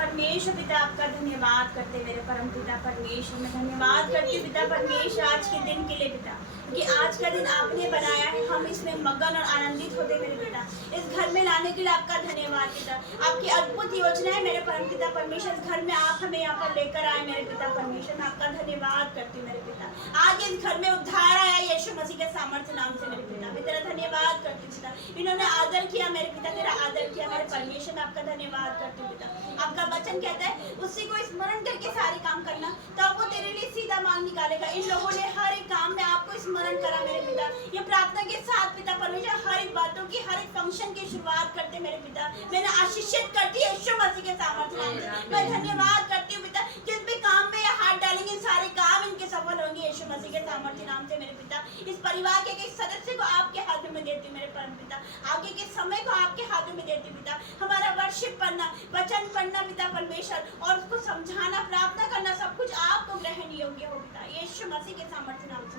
परमेश्वर पिता आपका धन्यवाद करते मेरे परम पिता परमेश्वर, मैं धन्यवाद करती हूँ पिता परमेश्वर आज के दिन के लिए पिता, कि आज का दिन आपने बनाया है, हम इसमें मगन और आनंदित होते मेरे पिता। इस घर में लाने के लिए आपका धन्यवाद पिता, आपकी अद्भुत योजना है मेरे परम पिता परमेश्वर। इस घर में आप हमें यहाँ पर लेकर आए मेरे पिता परमेश्वर, मैं आपका धन्यवाद करती हूँ मेरे पिता। आज इस घर में उद्धार आया यीशु मसीह के सामर्थ्य नाम से मेरे पिता, मैं तेरा धन्यवाद करती हूँ पिता। इन्होंने आदर किया मेरे पिता, तेरा आदर किया मेरे परमेश्वर, मैं आपका धन्यवाद करती हूँ पिता। आपका वचन कहता है उसी को स्मरण करके सारे काम करना, तो आपको तेरे लिए सीधा मार्ग निकालेगा। इन लोगों ने हर एक काम में आपको स्मरण करा मेरे पिता। ये प्रार्थना के साथ पिता परमेश्वर हर एक बातों की, हर एक फंक्शन की शुरुआत करते मेरे पिता, मैंने आशीषित करती है यीशु मसीह के सामर्थ्य नाम से। मैं धन्यवाद करती हूँ पिता, जिस भी काम में ये हाथ डालेंगे सारे काम इनके सफल होंगे यीशु मसीह के सामर्थ्य नाम से मेरे पिता। इस परिवार के एक सदस्य को आपके हाथों में देती हूँ मेरे परम पिता, आगे के समय को आपके हाथों में देती हूँ पिता। हमारा वर्शिप पढ़ना, वचन पढ़ना पिता परमेश्वर, और उसको समझाना, प्रार्थना करना, सब कुछ आपको ग्रहण योग्य हो पिता, यीशु मसीह के सामर्थ्य नाम से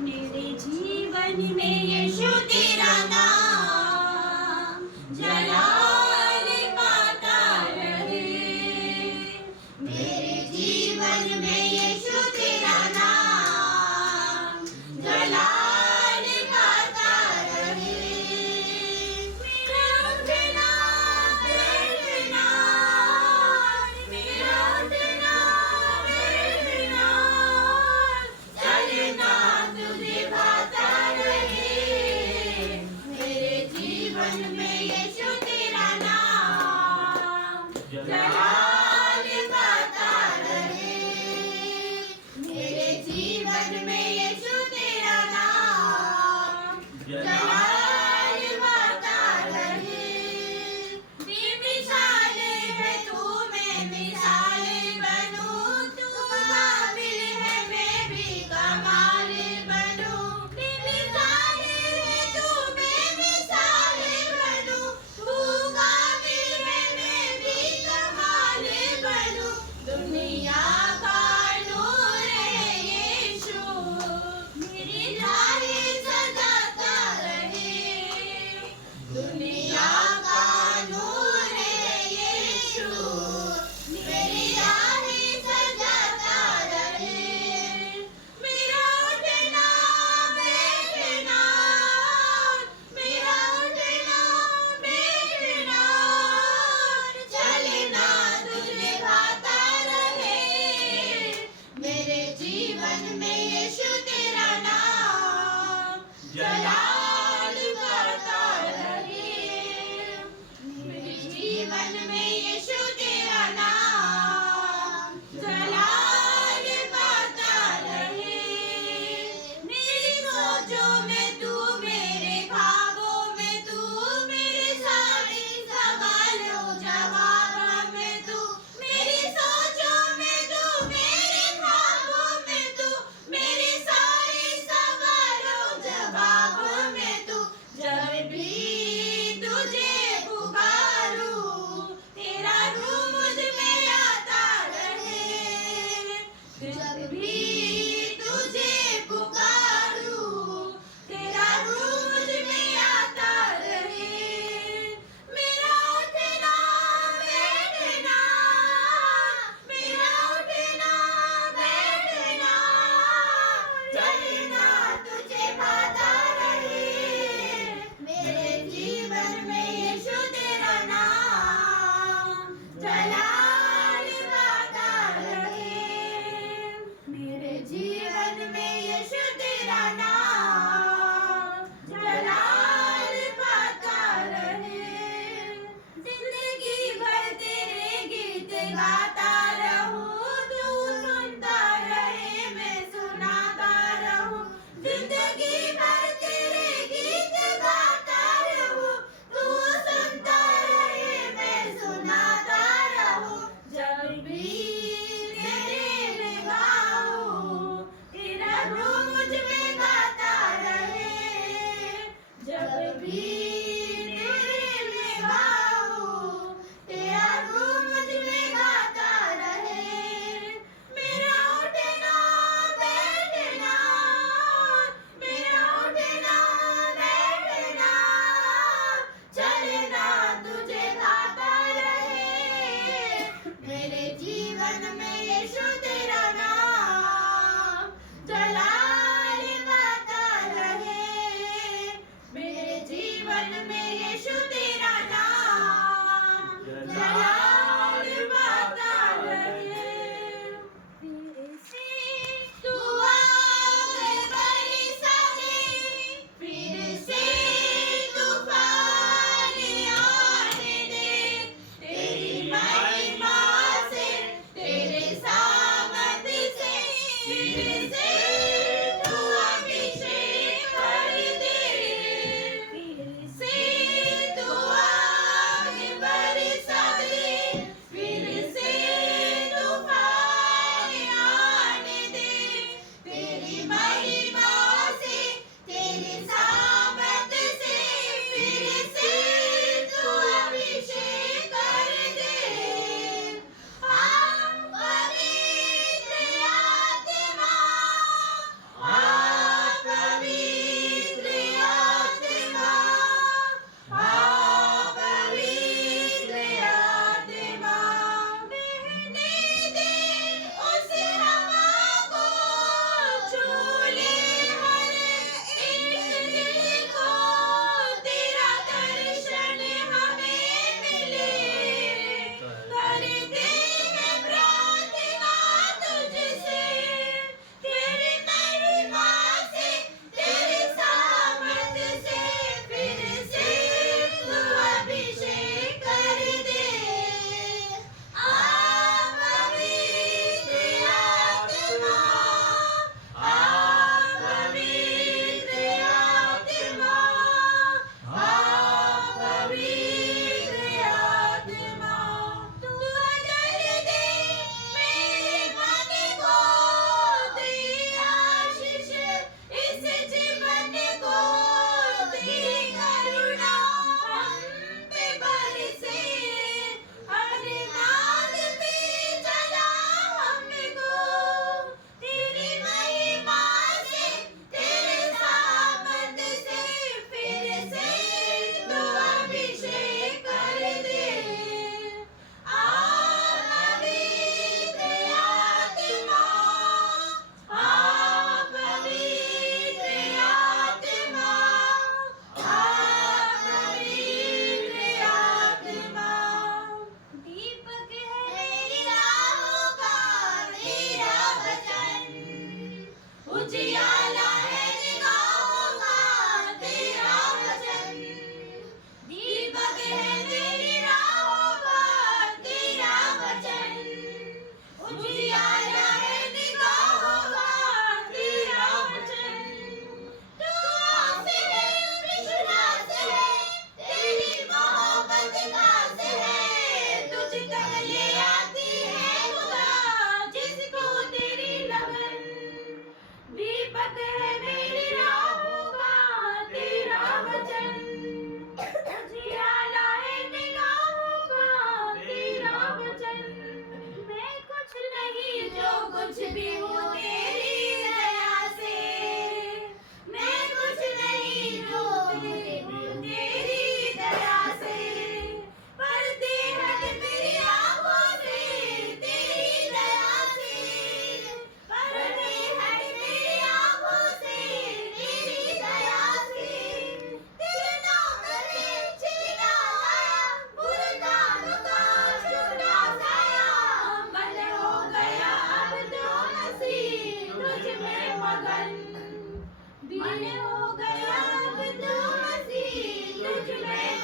मेरे जीवन में यीशु तेरा नाम जलाल पाता रहे, मेरे जीवन में यीशु तेरा नाम जलाल पाता रहे। मेरा उठना बैठना, मेरा उठना बैठना, चलना तुझे भाता रहे, मेरे जीवन में यीशु तेरा नाम जलाल पाता रहे, मेरे जीवन में यीशु तेरा नाम जलाल पाता रहे। मिसाले है तू, मैं मिसाले बनूं, तू काबिल है मैं भी कमाल बनूं। मिसाले है तू, मैं मिसाले बनूं, तू काबिल है मैं भी कमाल बनूं। दुनिया का नूर है यीशु, मेरी राहें सजाता रहे, दुनिया का नूर है यीशु, मेरी राहें सजाता रहे। मेरा उठना बैठना, मेरा उठना बैठना, चलना तुझे भाता रहे, मेरे जीवन में यीशु तेरा नाम जलाल पाता रहे, मेरे जीवन में यीशु तेरा नाम जलाल पाता रहे। मेरी सोचों में तू, मेरे ख्वाबों में तू, मेरे सारे सवालों जवाब में तू, मेरी सोचों में तू, मेरे ख्वाबों में तू, मेरे सारे सवालों जवाब में तू। जब भी तुझे पुकारूं, तेरा रूह मुझ में आता रहे, जब भी तुझे पुकारूं, तेरा रूह मुझ में आता रहे। मेरा उठना बैठना, मेरा उठना बैठना, चलना तुझे भाता रहे, मेरे जीवन में यीशु तेरा नाम जलाल पाता रहे, मेरे जीवन में यीशु तेरा नाम जलाल पाता रहे। जिंदगी भर तेरे गीत गाता रहूं, तू सुनता रहे मैं सुनाता रहूं, जिंदगी भर तेरे गीत गाता रहूं, तू सुनता रहे मैं सुनाता रहूं। जब भी तेरे में गाऊं, तेरा रूह मुझ में गाता रहे, जब भी तेरे में गाऊं, तेरा रूह मुझ में गाता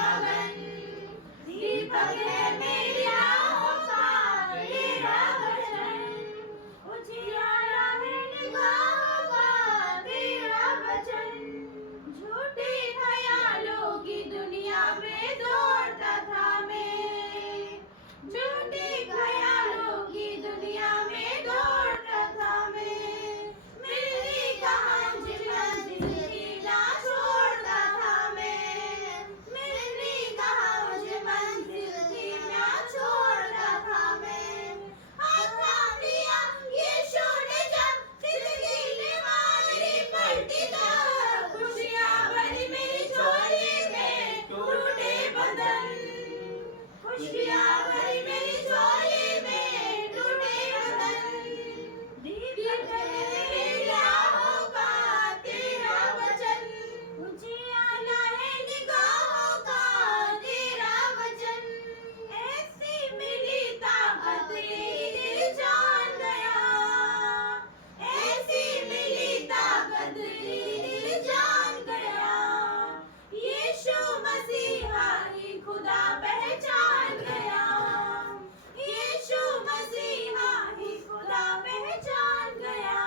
अगन, दीपक है मेरी राहों का तेरा वचन, उजियारा है निगाहों का तेरा वचन। झूठे ख्यालों की दुनिया में दौड़ता था मैं, झूठे ख्यालों की दुनिया में दौड़ता था मैं, मिलनी कहाँ मुझे मंजिल की ना छोड़ता था मैं, मिलनी कहाँ मुझे मंजिल की ना छोड़ता था मैं। हाथ थाम लिया यीशु ने जब, जिंदगी ने मेरी पलटी तब, खुशियाँ भरी मेरी झोली में टूटे बंधन, खुशियाँ भरी मेरी झोली में टूटे बंधन। दीपक है मेरी राहों का तेरा वचन, उजियारा है निगाहों का तेरा वचन। ऐसी मिली ताकत दिल जान गया, ऐसी मिली ताकत दिल जान गया। यीशु मसीहा ही खुदा पहचान गया, यीशु मसीहा ही खुदा पहचान गया।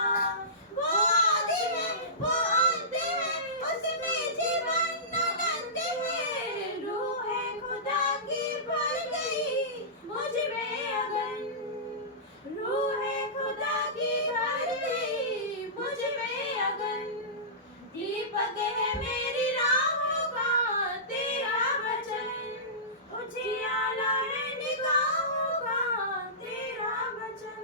वो आदि है, वो अंत है, उसमें जीवन अनंत है। रूह है खुदा की भर गई मुझ में अगन, रूह है खुदा की भर गई मुझ में अगन। दीपक है मेरी राहों का तेरा वचन, उजियारा है निगाहों का तेरा वचन।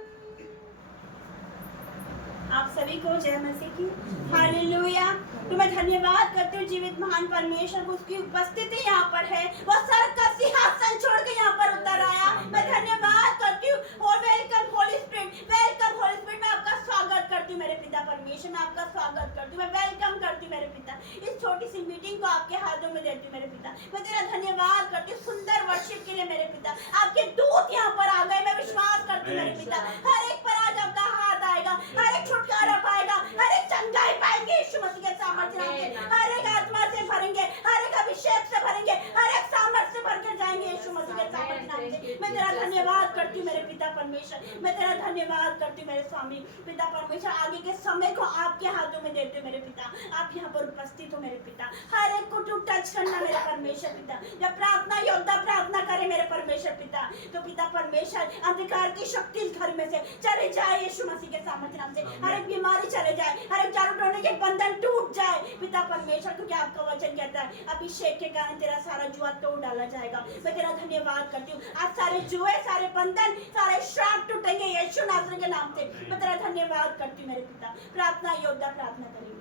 आप सभी को जय मसीह की। हालेलुया। तो मैं धन्यवाद करती हूँ जीवित महान परमेश्वर को, उसकी उपस्थिति यहाँ पर है। वो स्वर्ग का सिंहासन छोड़ के यहाँ पर उतर आया। मैं धन्यवाद करती हूँ और welcome Holi spirit, welcome Holi spirit. मैं आपका स्वागत करती हूँ मेरे पिता परमेश्वर, मैं आपका स्वागत करती हूँ, मैं वेलकम करती हूँ मेरे पिता। इस छोटी सी मीटिंग को आपके हाथों में देती हूँ मेरे पिता। मैं तेरा धन्यवाद करती हूँ सुंदर वर्शिप के लिए मेरे पिता। आपके दूत यहाँ पर आ गए, मैं विश्वास करती हूँ मेरे पिता। हर एक पर आज आपका हाथ आएगा, हर एक छुटकारा पाएगा, हर एक चंगाई पाएंगे यीशु मसीह के सामर्थ्य नाम से। हर एक आत्मा से भरेंगे, हर एक अभिषेक से भरेंगे, हर एक सामर्थ्य से भर कर जाएंगे यीशु मसीह के सामर्थ्य नाम से। मैं तेरा धन्यवाद करती हूँ मेरे पिता परमेश्वर, मैं तेरा धन्यवाद करती हूँ मेरे स्वामी पिता परमेश्वर। आगे के समय को आपके हाथों में देते हो मेरे पिता। आप यहाँ पर उपस्थित हो मेरे पिता। हर एक को तू टच करना मेरे परमेश्वर पिता। जब प्रार्थना योद्धा प्रार्थना करे मेरे परमेश्वर पिता, तो पिता परमेश्वर अंधकार की शक्ति इस घर में से चले जाए यीशु मसीह के सामर्थ्य नाम से। हर एक बीमारी चले जाए, हर एक जादू टोने के बंधन टूट जाए पिता परमेश्वर, क्योंकि आपका वचन कहता है अभिषेक के कारण तेरा सारा जुआ तोड़ डाला जाएगा। मैं तेरा धन्यवाद करती हूँ। आज सारे जुए, सारे बंधन, सारे श्राप टूटेंगे यीशु नासरी के नाम से। मैं तेरा धन्यवाद करती हूँ मेरे पिता। प्रार्थना योद्धा प्रार्थना करेंगे।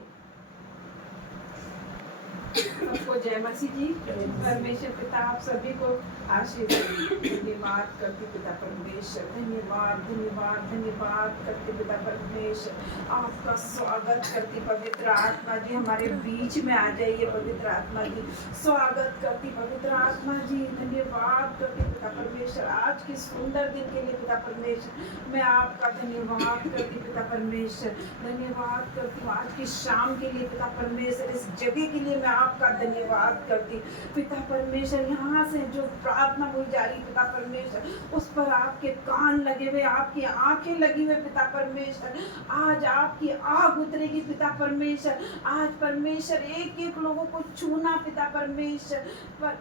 सबको जय मसीह जी। परमेश्वर पिता आप सभी को आशीर्वाद धन्यवाद करती पिता परमेश्वर, धन्यवाद धन्यवाद धन्यवाद करते पिता परमेश्वर। आपका स्वागत करती पवित्र आत्मा जी, हमारे बीच में आ जाइए पवित्र आत्मा जी। स्वागत करती पवित्र आत्मा जी, धन्यवाद करती पिता परमेश्वर आज के सुंदर दिन के लिए पिता परमेश्वर। मैं आपका धन्यवाद करती पिता परमेश्वर, धन्यवाद करती हूँ आज की शाम के लिए पिता परमेश्वर। इस जगह के लिए मैं आपका धन्यवाद करती पिता परमेश्वर। यहाँ से जो प्रार्थना हुई जा रही पिता परमेश्वर, उस पर आपके कान लगे हुए, आपकी आंखें लगी हुई पिता परमेश्वर। आज आपकी आग उतरेगी पिता परमेश्वर। आज परमेश्वर एक एक लोगों को छूना पिता परमेश्वर,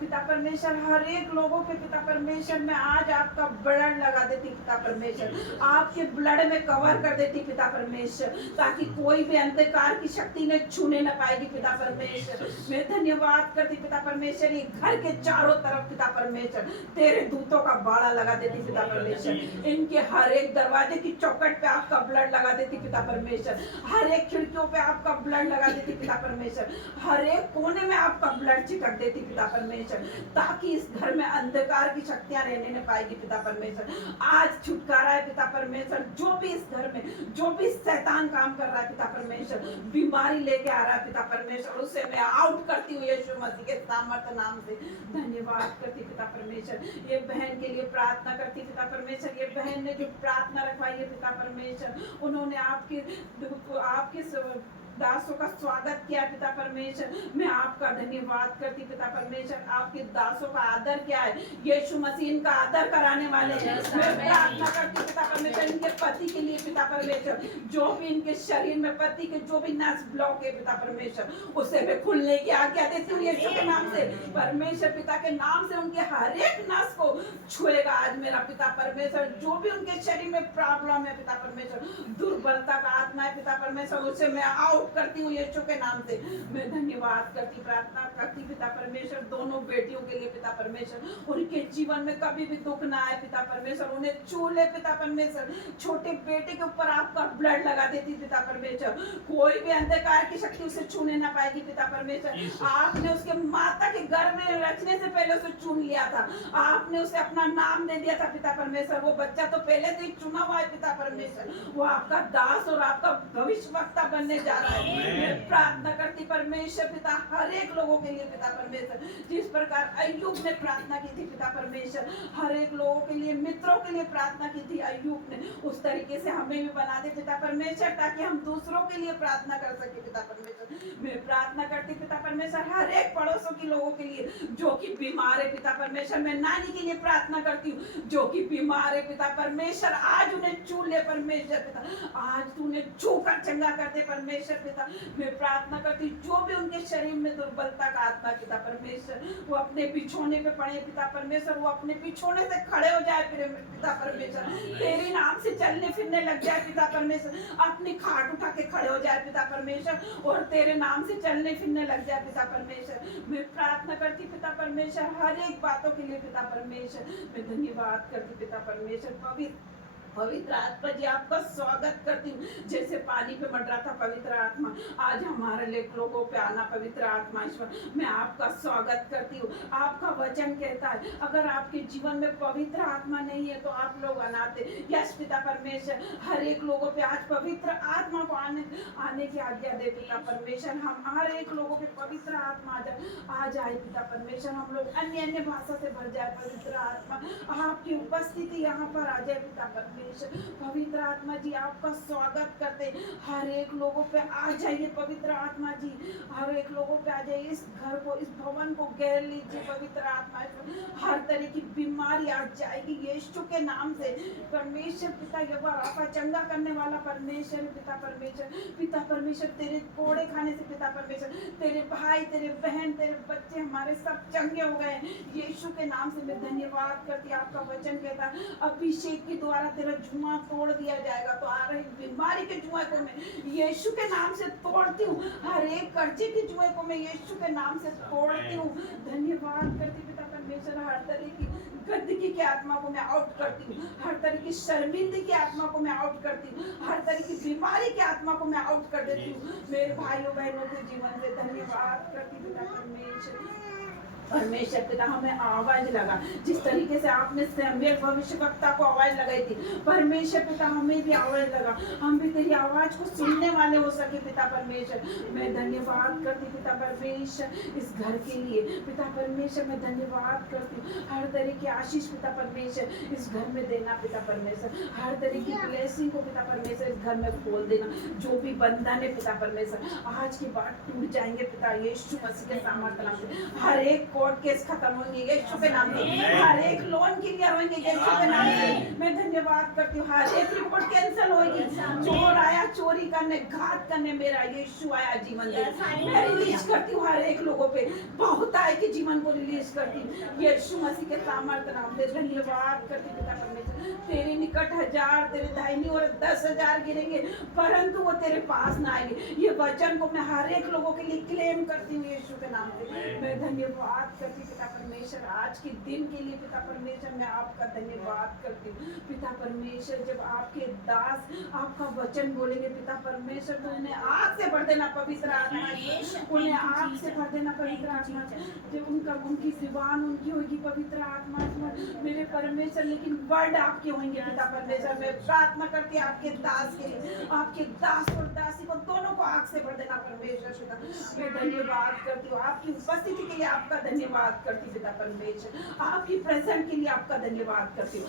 पिता परमेश्वर हर एक लोगों के पिता परमेश्वर मैं आज आपका ब्लड लगा देती पिता परमेश्वर, आपके ब्लड में कवर कर देती पिता परमेश्वर, ताकि कोई भी अंधकार की शक्ति ने छूने न पाएगी पिता परमेश्वर। मैं धन्यवाद करती पिता परमेश्वर। ये घर के चारों तरफ पिता परमेश्वर तेरे दूतों का बाड़ा लगा देती पिता परमेश्वर। इनके हर एक दरवाजे की चौखट पे आपका ब्लड लगा देती पिता परमेश्वर। हर एक खिड़कियों पे आपका ब्लड लगा देती पिता परमेश्वर। हर एक कोने में आपका ब्लड चिपक देती पिता परमेश्वर, ताकि इस घर में अंधकार की शक्तियां रहने न पाएगी पिता परमेश्वर। आज छुटकारा है पिता परमेश्वर। जो भी इस घर में जो भी शैतान काम कर रहा है पिता परमेश्वर, बीमारी लेके आ रहा है पिता परमेश्वर, उसे मैं आउट करती हूँ यीशु मसीह के सामर्थ्य नाम से। धन्यवाद करती पिता परमेश्वर। ये बहन के लिए प्रार्थना करती पिता परमेश्वर। ये बहन ने जो प्रार्थना रखवाई है पिता परमेश्वर, उन्होंने आपके दासों का स्वागत किया पिता परमेश्वर। मैं आपका धन्यवाद करती पिता परमेश्वर। आपके दासों का आदर क्या है, यीशु मसीह इनका आदर कराने वाले हैं। मैं प्रार्थना करती पिता परमेश्वर इनके पति के लिए पिता परमेश्वर, जो भी इनके शरीर में पति के जो भी नस ब्लॉक है पिता परमेश्वर, उसे मैं खुलने की आज्ञा देती हूँ यीशु के नाम से। परमेश्वर पिता के नाम से उनके हर एक नस को छुएगा आज मेरा पिता परमेश्वर। जो भी उनके शरीर में प्रॉब्लम है पिता परमेश्वर, दुर्बलता का आत्मा है पिता परमेश्वर, उसे मैं आउट करती हूँ यीशु के नाम से। मैं धन्यवाद करती, प्रार्थना करती पिता परमेश्वर दोनों बेटियों के लिए पिता परमेश्वर। उनके जीवन में कभी भी दुख ना आए पिता परमेश्वर, उन्हें छू ले पिता परमेश्वर। छोटे बेटे के ऊपर आपका ब्लड लगा देती पिता परमेश्वर, कोई भी अंधकार की शक्ति उसे छूने ना पाएगी पिता परमेश्वर। आपने उसके माता के घर में रखने से पहले उसे चुन लिया था, आपने उसे अपना नाम दे दिया था पिता परमेश्वर। वो बच्चा तो पहले से ही चुना हुआ है पिता परमेश्वर, वो आपका दास और आपका भविष्यवक्ता बनने जा रहा है। मैं प्रार्थना करती परमेश्वर पिता हर एक लोगों के लिए पिता परमेश्वर, जिस प्रकार अय्यूब ने प्रार्थना की थी पिता परमेश्वर, हर एक लोगों के लिए, मित्रों के लिए प्रार्थना की थी अय्यूब ने, उस तरीके से हमें भी बना दे पिता परमेश्वर, ताकि हम दूसरों के लिए प्रार्थना कर सके पिता परमेश्वर। मैं प्रार्थना करती पिता परमेश्वर हर एक पड़ोसों के लोगों के लिए जो कि बीमार है पिता परमेश्वर। मैं नानी के लिए प्रार्थना करती हूँ जो कि बीमार है पिता परमेश्वर, आज उन्हें छू ले परमेश्वर पिता, आज तू उन्हें छू कर चंगा कर दे परमेश्वर पिता। मैं प्रार्थना करती हूँ जो भी उनके शरीर में दुर्बलता का आत्मा पिता परमेश्वर, वो अपने बिछोने पे पड़े पिता परमेश्वर, वो अपने बिछोने से खड़े हो जाए पिता परमेश्वर, तेरे नाम से चलने फिरने लग जाए पिता परमेश्वर, अपनी खाट उठा के खड़े हो जाए पिता परमेश्वर और तेरे नाम से चलने फिरने लग जाए पिता परमेश्वर। मैं प्रार्थना करती पिता परमेश्वर हर एक बातों के लिए पिता परमेश्वर। मैं धन्यवाद करती पिता परमेश्वर। पवित्र आत्मा जी आपका स्वागत करती हूँ, जैसे पानी पे मंडरा था पवित्र आत्मा, आज हमारे लोगों पे आना पवित्र आत्मा ईश्वर। मैं आपका स्वागत करती हूँ। आपका वचन कहता है अगर आपके जीवन में पवित्र आत्मा नहीं है तो आप लोग अनाथ हैं। यस पिता परमेश्वर, हर एक लोगों पे आज पवित्र आत्मा को आने की आज्ञा दे पिता परमेश्वर। हम हर एक लोगों पे पवित्र आत्मा आ जाए पिता परमेश्वर, हम लोग अन्य अन्य भाषा से भर जाए पवित्र आत्मा, आपकी उपस्थिति यहाँ पर आ जाए पिता परमेश्वर। पवित्र आत्मा जी आपका स्वागत करते, हर एक लोगों पे आ जाइए पवित्र आत्मा जी, हर एक लोगों पे आ जाइए, इस घर को, इस भवन को घेर लीजिए पवित्र आत्मा। हर तरह की बीमारी आ जाएगी यीशु के नाम से परमेश्वर पिता। यहोवा राफा चंगा करने वाला परमेश्वर पिता परमेश्वर, पिता परमेश्वर तेरे कोड़े खाने से पिता परमेश्वर तेरे भाई, तेरे बहन, तेरे बच्चे हमारे सब चंगे हो गए यीशु के नाम से। मैं धन्यवाद करती, आपका वचन कहता है अभिषेक के द्वारा तेरा जुआ तोड़ दिया जाएगा, तो आ रही बीमारी के जुए को मैं यीशु के नाम से तोड़ती हूँ, हर एक कर्जे के जुए को मैं यीशु के नाम से तोड़ती हूँ। धन्यवाद करती पिता परमेश्वर, हर तरह की गंदगी की आत्मा को मैं आउट करती हूँ, हर तरह की शर्मिंदगी की आत्मा को मैं आउट करती हूँ, हर तरह की बीमारी की आत्मा को मैं आउट कर देती हूँ मेरे भाइयों बहनों के जीवन से। धन्यवाद करती पिता परमेश्वर। परमेश्वर पिता हमें आवाज लगा, जिस तरीके से आपने सैमुएल भविष्यवक्ता को आवाज लगाई थी परमेश्वर पिता, हमें भी आवाज लगा, हम भी तेरी आवाज को सुनने वाले हो सके पिता परमेश्वर। मैं धन्यवाद करती पिता परमेश्वर इस घर के लिए पिता परमेश्वर। मैं धन्यवाद करती हूँ, हर तरह की आशीष पिता परमेश्वर इस घर में देना पिता परमेश्वर, हर तरह की ब्लेसिंग को पिता परमेश्वर इस घर में खोल देना। जो भी बंधन है पिता परमेश्वर आज के बाद टूट जाएंगे पिता यीशु मसीह के सामर्थ्य नाम से। हर एक कोर्ट केस खत्म होंगे यीशु के नाम से, हर एक लोन क्लियर होंगे यीशु के नाम से। मैं धन्यवाद करती हूँ, हर एक रिपोर्ट कैंसिल होगी। चोर आया चोरी करने, घात करने, मेरा यीशु आया जीवन दे। मैं रिलीज करती हूँ हर एक लोगों पे, बहुत आए के जीवन को रिलीज करती हूँ यीशु मसीह के सामर्थ्य नाम से। धन्यवाद करती पिता परमेश्वर, तेरे निकट 1000 तेरे दाहिनी और 10,000 गिरेंगे परंतु वो तेरे पास ना आएंगे। ये वचन को मैं हर एक लोगों के लिए क्लेम करती हूँ यीशु के नाम से। मैं धन्यवाद करती पिता परमेश्वर आज के दिन के लिए पिता परमेश्वर। मैं आपका धन्यवाद करती हूँ पिता परमेश्वर। जब आपके दास आपका वचन बोलेंगे पिता परमेश्वर तो उन्हें आग से भर देना पवित्र आत्मा, उन्हें आग से भर देना पवित्र आत्मा। जब उनकी जुबान उनकी होगी पवित्र आत्मा, मेरे परमेश्वर, लेकिन वर्ड आपके होंगे पिता परमेश्वर। मैं प्रार्थना करती हूँ आपके दास के लिए, आपके दास और दासी को दोनों को आग से भर देना परमेश्वर पिता। मैं धन्यवाद करती हूँ आपकी उपस्थिति के लिए, आपका धन्यवाद करती हूँ पिता परमेश्वर। आपकी प्रेजेंट के लिए आपका धन्यवाद करती हूँ।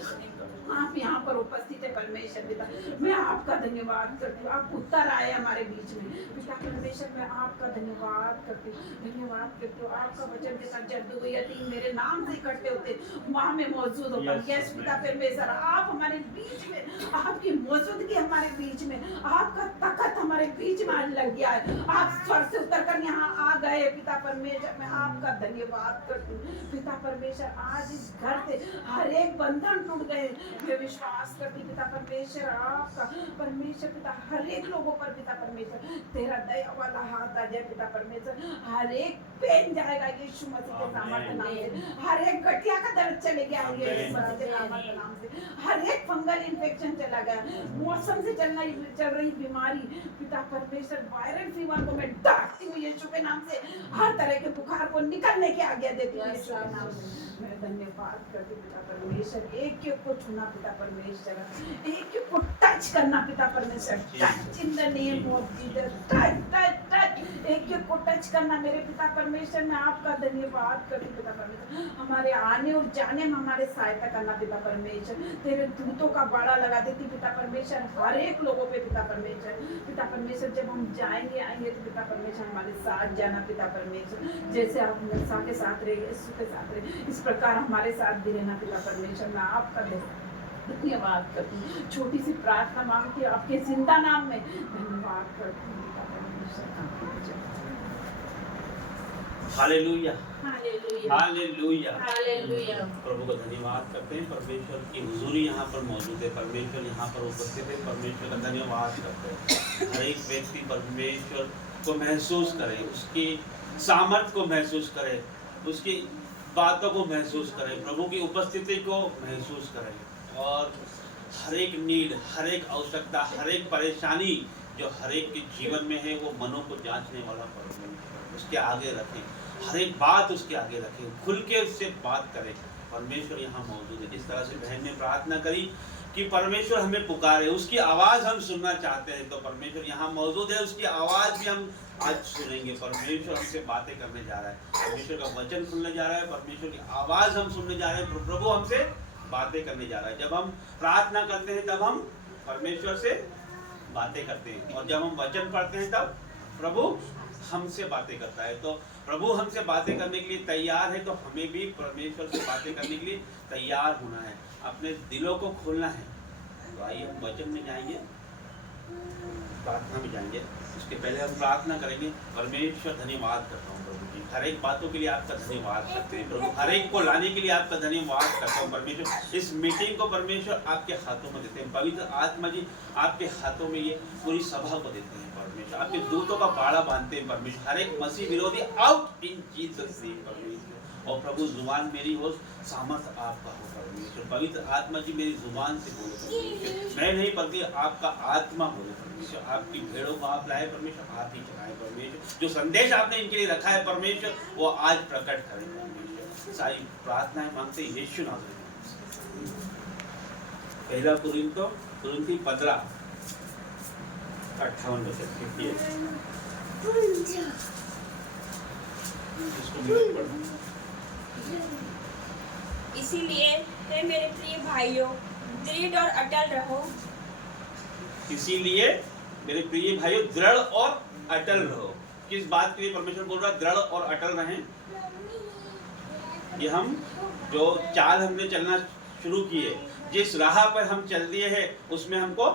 आप यहाँ पर उपस्थित है परमेश्वर पिता, मैं आपका धन्यवाद करती हूँ। आप उत्तर आए हमारे बीच में पिता परमेश्वर, मैं आपका धन्यवाद करती हूँ, धन्यवाद करती हूँ। आपका वचन के साथ जब 2 या 3 मेरे नाम से इकट्ठे होते वहाँ में मौजूद होगा। यस पिता परमेश्वर, आप हमारे बीच में, आपकी मौजूदगी हमारे बीच में, आपका ताकत हमारे बीच में आज लग गया है। आप स्वर्ग से उतर कर यहाँ आ गए पिता परमेश्वर, मैं आपका धन्यवाद करती हूँ पिता परमेश्वर। आज इस घर से हर एक बंधन टूट गए, मैं विश्वास करती हूँ पिता परमेश्वर। आपका परमेश्वर पिता हर एक लोगों पर पिता परमेश्वर तेरा दया वाला हाथ आ जाए पिता परमेश्वर। हर एक पेन जाएगा यीशु मसीह के सामर्थ्य नाम से, हर एक गठिया का दर्द चले गया यीशु मसीह के सामर्थ्य नाम से, हर एक फंगल इन्फेक्शन चला गया, मौसम से चल रही बीमारी पिता परमेश्वर, वायरल फीवर को मैं डांटती हूँ यीशु के नाम से। हर तरह के बुखार को निकलने की आज्ञा देती हूँ यीशु के नाम से। मैं धन्यवाद करती पिता परमेश्वर। एक को छूना पिता परमेश्वर, एक को टच करना पिता परमेश्वर, touch in the name of Jesus, touch touch touch, एक को टच करना मेरे पिता परमेश्वर। मैं आपका धन्यवाद करती पिता परमेश्वर। हमारे आने और जाने में हमारे सहायता करना पिता परमेश्वर, तेरे दूतों का बाड़ा लगा देती पिता परमेश्वर हर एक लोगों पे पिता परमेश्वर। पिता परमेश्वर जब हम जाएंगे आएंगे तो पिता परमेश्वर हमारे साथ जाना पिता परमेश्वर, जैसे आप मूसा के साथ रहे, यीशु के साथ रहे, इस प्रकार हमारे साथ भी रहना पिता परमेश्वर। मैं आपका धन्यवाद करती हूँ, छोटी सी प्रार्थना मांगती हूँ आपके जिंदा नाम में, धन्यवाद करती हूँ पिता परमेश्वर। Hallelujah, hallelujah, hallelujah, hallelujah. प्रभु का धन्यवाद करते हैं। परमेश्वर की हुजूरी यहाँ पर मौजूद है, परमेश्वर यहाँ पर उपस्थित है। परमेश्वर का धन्यवाद करते हैं। हर एक व्यक्ति परमेश्वर को महसूस करे, उसकी सामर्थ को महसूस करे, उसकी बातों को महसूस करे, प्रभु की उपस्थिति को महसूस करे, और हर एक नीड, हर एक आवश्यकता, हर एक परेशानी जो हर एक के जीवन में है, वो मनों को जांचने वाला परमेश्वर उसके आगे रखें, हर एक बात उसके आगे रखें, खुल के उससे बात करें। परमेश्वर यहाँ मौजूद है। जिस तरह से बहन ने प्रार्थना करी कि परमेश्वर हमें पुकारे, उसकी आवाज़ हम सुनना चाहते हैं, तो परमेश्वर यहाँ मौजूद है, उसकी आवाज़ भी हम आज सुनेंगे। परमेश्वर हमसे बातें करने जा रहा है, परमेश्वर का वचन सुनने जा रहा है, परमेश्वर की आवाज़ हम सुनने जा रहे हैं, प्रभु हमसे बातें करने जा रहा है। जब हम प्रार्थना करते हैं तब हम परमेश्वर से बातें करते हैं, और जब हम वचन पढ़ते हैं तब प्रभु हमसे बातें करता है। तो प्रभु हमसे बातें करने के लिए तैयार है, तो हमें भी परमेश्वर से बातें करने के लिए तैयार होना है, अपने दिलों को खोलना है। तो आइए हम वचन में जाएंगे, प्रार्थना में जाएंगे। उसके पहले हम प्रार्थना करेंगे। परमेश्वर धन्यवाद करता हूँ प्रभु जी, हर एक बातों के लिए आपका धन्यवाद करते हैं प्रभु, हर एक को लाने के लिए आपका धन्यवाद करता हूँ परमेश्वर। इस मीटिंग को परमेश्वर आपके हाथों में देते हैं, पवित्र आत्मा जी आपके हाथों में ये पूरी सभा को देते हैं परमेश्वर, आपके दूतों का बाड़ा बांधते हैं परमेश्वर। हर एक मसीह विरोधी आउट इन जीसस नेम परमेश्वर। और प्रभु जुबान मेरी हो, सामर्थ आपका हो परमेश्वर। पवित्र आत्मा जी मेरी जुबान से बोलो परमेश्वर, मैं नहीं बल्कि आपका आत्मा बोले परमेश्वर। आपकी भेड़ों को आप लाए परमेश्वर, आप ही चलाए परमेश्वर। जो संदेश आपने इनके लिए रखा है परमेश्वर, वो आज प्रकट करें परमेश्वर। सारी प्रार्थनाएं मांगते यीशु नाम में। पहला कुरिन्थी 15:58 इसीलिए हे मेरे प्रिय भाइयों, दृढ़ और अटल रहो। इसीलिए मेरे प्रिय भाइयों, दृढ़ और अटल रहो। किस बात के लिए परमेश्वर बोल रहा है दृढ़ और अटल रहें? ये हम जो चाल हमने चलना शुरू की है, जिस राह पर हम चल दिए हैं, उसमें हमको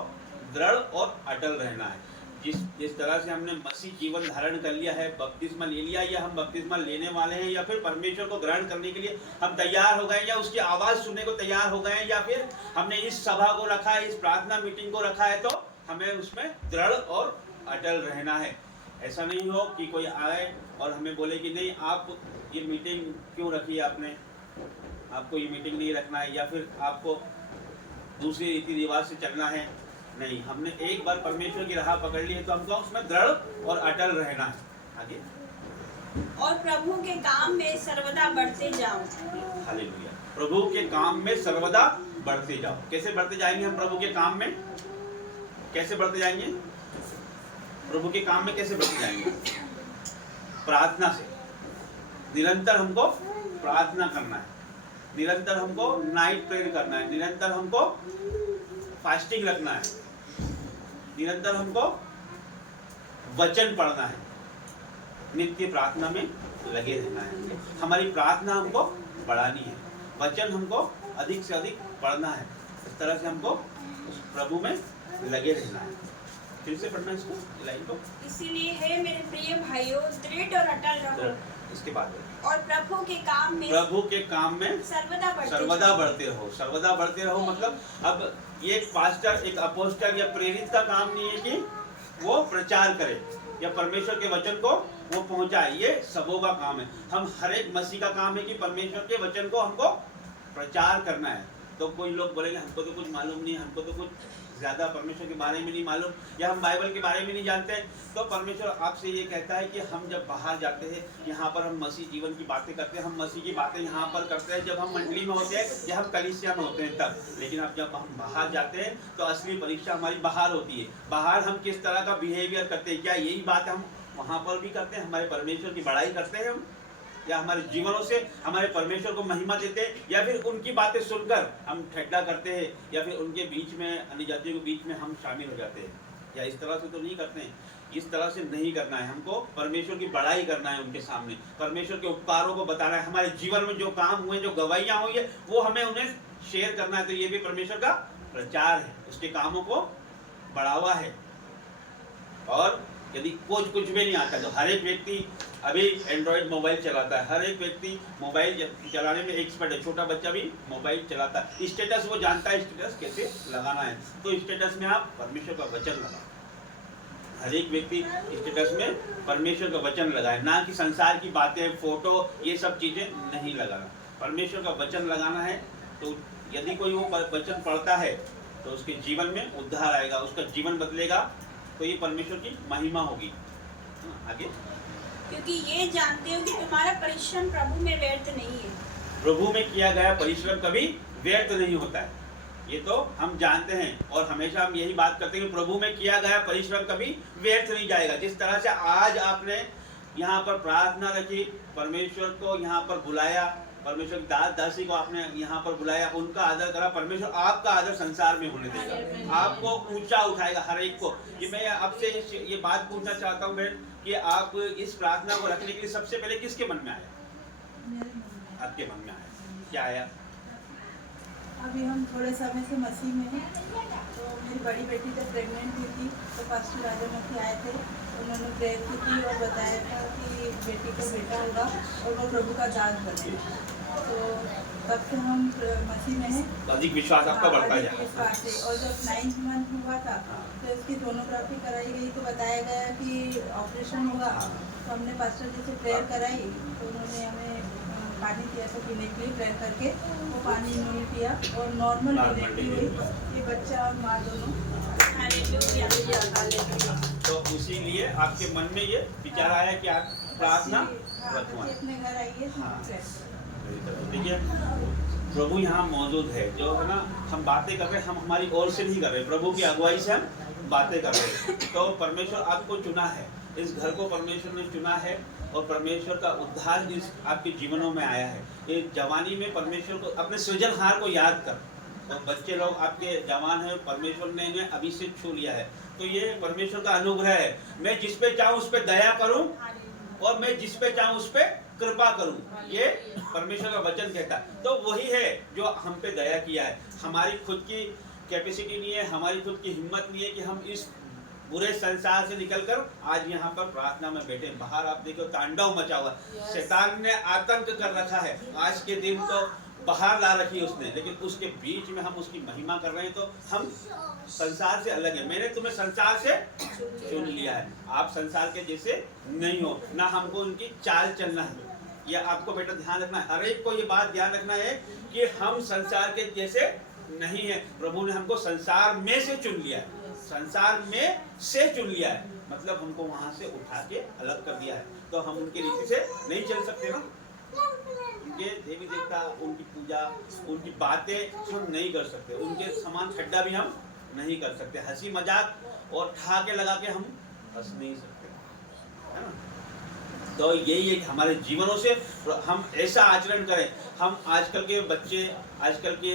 दृढ़ और अटल रहना है। जिस तरह से हमने मसीह जीवन धारण कर लिया है, बपतिस्मा ले लिया, या हम बपतिस्मा लेने वाले हैं, या फिर परमेश्वर को ग्रहण करने के लिए हम तैयार हो गए, या उसकी आवाज़ सुनने को तैयार हो गए, या फिर हमने इस सभा को रखा है, इस प्रार्थना मीटिंग को रखा है, तो हमें उसमें दृढ़ और अटल रहना है। ऐसा नहीं हो कि कोई आए और हमें बोले कि नहीं, आप ये मीटिंग क्यों रखी है, आपको ये मीटिंग नहीं रखना है, या फिर आपको दूसरे रीति रिवाज से चलना है। नहीं, हमने एक बार परमेश्वर की राह पकड़ ली है, तो हमको उसमें दृढ़ और अटल रहना है। आगे, और प्रभु के काम में सर्वदा बढ़ते जाओ। हालेलुया। प्रभु के काम में सर्वदा बढ़ते जाओ। कैसे बढ़ते जाएंगे हम प्रभु के काम में? कैसे बढ़ते जाएंगे प्रभु के काम में? कैसे बढ़ते जाएंगे? प्रार्थना से। निरंतर हमको प्रार्थना करना है, निरंतर हमको नाइट प्रेयर करना है, निरंतर हमको फास्टिंग रखना है, निरंतर हमको वचन पढ़ना है, नित्य प्रार्थना में लगे रहना है। हमारी प्रार्थना हमको बढ़ानी है, वचन हमको अधिक से अधिक पढ़ना है। इस तरह से हमको उस प्रभु में लगे रहना है। फिर से पढ़ना इसको, लाइन को। इसीलिए है मेरे प्रिय भाइयों, दृढ़ और अटल रहो इसके बाद और प्रभु के काम में सर्वदा बढ़ते रहो। सर्वदा बढ़ते रहो मतलब अब ये एक पास्टर, एक अपोस्टल या प्रेरित का काम नहीं है कि वो प्रचार करे या परमेश्वर के वचन को वो पहुंचाए, ये सबों का काम है। हम हर एक मसीह का काम है कि परमेश्वर के वचन को हमको प्रचार करना है। तो कोई लोग बोलेंगे हमको तो कुछ मालूम नहीं, हमको तो कुछ ज़्यादा परमेश्वर के बारे में नहीं मालूम, या हम बाइबल के बारे में नहीं जानते। तो परमेश्वर आपसे ये कहता है कि हम जब बाहर जाते हैं, यहाँ पर हम मसीह जीवन की बातें करते हैं, हम मसीह की बातें यहाँ पर करते हैं जब हम मंडली में होते हैं या हम कलीसिया में होते हैं तब। लेकिन अब जब हम बाहर जाते हैं तो असली परीक्षा हमारी बाहर होती है। बाहर हम किस तरह का बिहेवियर करते हैं, क्या यही बात हम वहाँ पर भी करते हैं? हमारे परमेश्वर की बड़ाई करते हैं हम, या हमारे जीवनों से हमारे परमेश्वर को महिमा देते हैं, या फिर उनकी बातें सुनकर हम ठट्टा करते हैं, या फिर उनके बीच में, अन्य जातियों के बीच में हम शामिल हो जाते हैं? या इस तरह से तो नहीं करते हैं। इस तरह से नहीं करना है। हमको परमेश्वर की बड़ाई करना है उनके सामने, परमेश्वर के उपकारों को बताना है, हमारे जीवन में जो काम हुए, जो गवाहियाँ हुई है, वो हमें उन्हें शेयर करना है। तो ये भी परमेश्वर का प्रचार है, उसके कामों को बढ़ावा है। और यदि कुछ भी नहीं आता तो हर एक व्यक्ति अभी एंड्रॉयड मोबाइल चलाता है, हर एक व्यक्ति मोबाइल चलाने में एक्सपर्ट है। छोटा बच्चा भी मोबाइल चलाता है, स्टेटस वो जानता है स्टेटस कैसे लगाना है। तो स्टेटस में आप परमेश्वर का वचन लगाओ, हर एक व्यक्ति स्टेटस में परमेश्वर का वचन लगाए, ना कि संसार की बातें, फोटो, ये सब चीज़ें नहीं लगाना। परमेश्वर का वचन लगाना है। तो यदि कोई वो वचन पढ़ता है तो उसके जीवन में उद्धार आएगा, उसका जीवन बदलेगा। तो ये परमेश्वर की महिमा होगी। आगे, क्योंकि ये जानते हो कि तुम्हारा परिश्रम प्रभु में व्यर्थ नहीं है। प्रभु में किया गया परिश्रम कभी व्यर्थ नहीं होता है, ये तो हम जानते हैं। और हमेशा हम यही बात करते हैं कि प्रभु में किया गया परिश्रम कभी व्यर्थ नहीं जाएगा। जिस तरह से आज आपने यहाँ पर प्रार्थना रखी, परमेश्वर को यहाँ पर बुलाया, परमेश्वर दास दासी को आपने यहाँ पर बुलाया, उनका आदर करा, परमेश्वर आपका आदर संसार में होने देगा, आपको ऊंचा उठाएगा हर एक को। ये मैं आपसे ये बात पूछना चाहता हूँ बहन कि आप इस प्रार्थना को रखने के लिए सबसे पहले किसके मन में आया? आपके मन में आया, क्या आया? अभी हम थोड़े समय से मसीह में हैं। तो मेरी बड़ी बेटी जब प्रेग्नेंट हुई थी तो पास्टर राजामती आए थे, उन्होंने प्रेयर की थी और बताया था कि बेटी को बेटा होगा और वो प्रभु का दास बनेगा। तो तब से हम मसीह में हैं, अधिक विश्वास आपका बढ़ता है। विश्वास है। और जब 9th मंथ हुआ था तो इसकी सोनोग्राफी कराई गई तो बताया गया कि ऑपरेशन होगा। तो हमने पास्टर जी से प्रेयर कराई तो उन्होंने हमें पानी दिया था पीने के लिए, प्रेयर करके वो पानी इन्होंने पिया और नॉर्मल डिलीवरी हुई। ये बच्चा और माँ दोनों। तो उसी लिए आपके मन में ये विचार आया कि आप प्रार्थना रखवाएं। अपने घर आइए। देखिए, प्रभु यहाँ मौजूद है, जो है ना, हम बातें कर रहे हैं, हम हमारी ओर से नहीं कर रहे, प्रभु की अगुवाई से हम बातें कर रहे हैं। तो परमेश्वर आपको चुना है, इस घर को परमेश्वर ने चुना है और परमेश्वर का उद्धार इस आपके जीवनों में आया है। ये जवानी में परमेश्वर को, अपने सृजनहार को याद कर। और बच्चे लोग आपके जवान हैं, परमेश्वर ने इन्हें अभी से छू लिया है। तो ये परमेश्वर का अनुग्रह है। मैं जिस पे चाहूँ उस पे दया करूँ और मैं जिस पे चाहूँ उस पे कृपा करूँ, ये परमेश्वर का वचन कहता है। तो वही है जो हम पे दया किया है। हमारी खुद की कैपेसिटी नहीं है, हमारी खुद की हिम्मत नहीं है कि हम इस बुरे संसार से निकलकर आज यहाँ पर प्रार्थना में बैठे। बाहर आप देखो तांडव मचा हुआ, शैतान ने आतंक कर रखा है। आज के दिन तो बाहर ला रखी है उसने, लेकिन उसके बीच में हम उसकी महिमा कर रहे हैं। तो हम संसार से अलग है। मैंने तुम्हें संसार से चुन लिया है, आप संसार के जैसे नहीं हो, ना हमको उनकी चाल चलना है। यह आपको बेटा ध्यान रखना है, हर एक को ये बात ध्यान रखना है कि हम संसार के जैसे नहीं है। प्रभु ने हमको संसार में से चुन लिया है, संसार में से चुन लिया है, मतलब हमको वहां से उठा के अलग कर दिया है। तो हम उनकी रीति से नहीं चल सकते ना, क्योंकि देवी देवता, उनकी पूजा, उनकी बातें हम नहीं कर सकते, उनके समान ठट्टा भी हम नहीं कर सकते, हंसी मजाक और ठहाके लगा के हम हंस नहीं सकते, है ना। तो यही है कि हमारे जीवनों से हम ऐसा आचरण करें। हम आजकल के बच्चे, आजकल के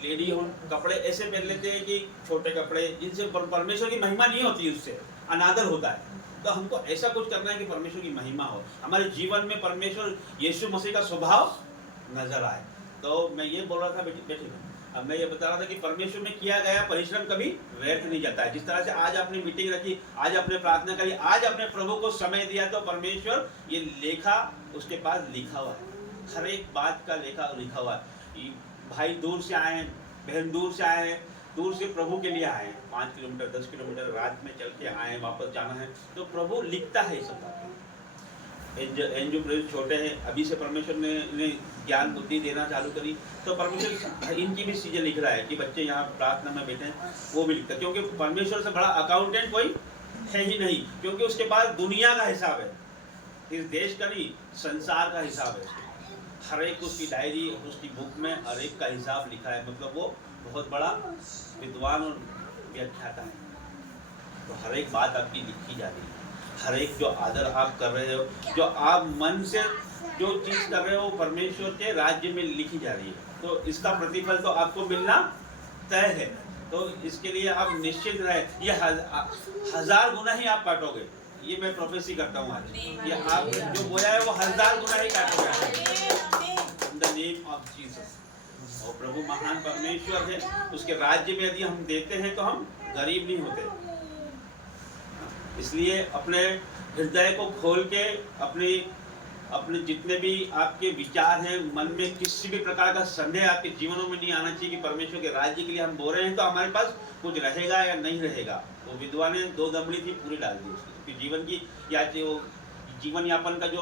लेडी हो, कपड़े ऐसे पहन लेते हैं कि छोटे कपड़े, जिनसे परमेश्वर की महिमा नहीं होती, उससे अनादर होता है। तो हमको ऐसा कुछ करना है कि परमेश्वर की महिमा हो, हमारे जीवन में परमेश्वर यीशु मसीह का स्वभाव नजर आए। तो मैं ये बोल रहा था, बेटी अब मैं ये बता रहा था कि परमेश्वर में किया गया परिश्रम कभी व्यर्थ नहीं जाता है। जिस तरह से आज आपने मीटिंग रखी, आज आपने प्रार्थना करी, आज अपने प्रभु को समय दिया, तो परमेश्वर ये लेखा उसके पास लिखा हुआ है, हर एक बात का लेखा लिखा हुआ है। भाई दूर से आए हैं, बहन दूर से आए हैं, दूर से प्रभु के लिए आए हैं, 5 किलोमीटर 10 किलोमीटर रात में चल के आए हैं, वापस जाना है, तो प्रभु लिखता है ये सब बातें। एनजो प्रेस छोटे हैं, अभी से परमेश्वर ने इन्हें ज्ञान बुद्धि देना चालू करी, तो परमेश्वर इनकी भी चीजें लिख रहा है कि बच्चे यहाँ प्रार्थना में बैठे हैं, वो भी लिखता है, क्योंकि परमेश्वर से बड़ा अकाउंटेंट कोई है ही नहीं, क्योंकि उसके पास दुनिया का हिसाब है, इस देश का नहीं, संसार का हिसाब है उसके। हर एक उसकी डायरी, उसकी बुक में हर एक का हिसाब लिखा है, मतलब वो बहुत बड़ा विद्वान और व्याख्याता है। तो हर एक बात आपकी लिखी जा रही है, हर एक जो आदर आप कर रहे हो, जो आप मन से जो चीज कर रहे हो, परमेश्वर के राज्य में लिखी जा रही है, तो इसका प्रतिफल तो आपको मिलना तय है। तो इसके लिए आप निश्चित रहे, ये 1000 गुना ही आप काटोगे, ये मैं प्रोफेसी करता हूँ आज, ये आप जो बोया है वो 1000 गुना ही काटोगे in the name of Jesus. और प्रभु महान परमेश्वर है, उसके राज्य में यदि हम देते हैं तो हम गरीब नहीं होते। इसलिए अपने हृदय को खोल के अपने जितने भी आपके विचार हैं, मन में किसी भी प्रकार का संदेह आपके जीवनों में नहीं आना चाहिए कि परमेश्वर के राज्य के लिए हम बोल रहे हैं तो हमारे पास कुछ रहेगा या नहीं रहेगा। वो विधवा ने 2 दमड़ी थी पूरी डाल दी, उसकी जीवन की या वो जीवन यापन का जो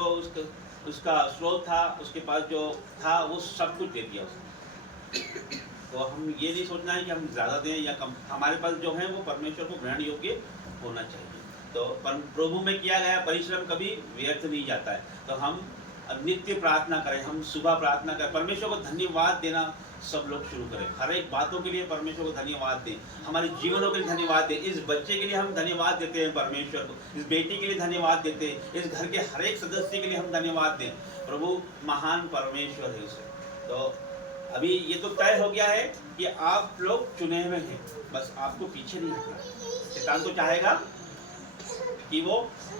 उसका स्रोत था, उसके पास जो था वो सब कुछ दे दिया उसने। तो हम ये नहीं सोचना है कि हम ज़्यादा दें या कम, हमारे पास जो है वो परमेश्वर को ग्रहण योग्य होना चाहिए। तो प्रभु में किया गया परिश्रम कभी व्यर्थ नहीं जाता है। तो हम नित्य प्रार्थना करें, हम सुबह प्रार्थना करें, परमेश्वर को धन्यवाद देना सब लोग शुरू करें, हर एक बातों के लिए परमेश्वर को धन्यवाद दें, हमारे जीवनों के लिए धन्यवाद दें। इस बच्चे के लिए हम धन्यवाद देते हैं परमेश्वर को, इस बेटी के लिए धन्यवाद देते हैं, इस घर के हर एक सदस्य के लिए हम धन्यवाद दें। प्रभु महान परमेश्वर है उसे। तो अभी ये तो तय हो गया है कि आप लोग चुने हुए हैं, बस आपको पीछे नहीं हटना। शैतान तो चाहेगा कि वो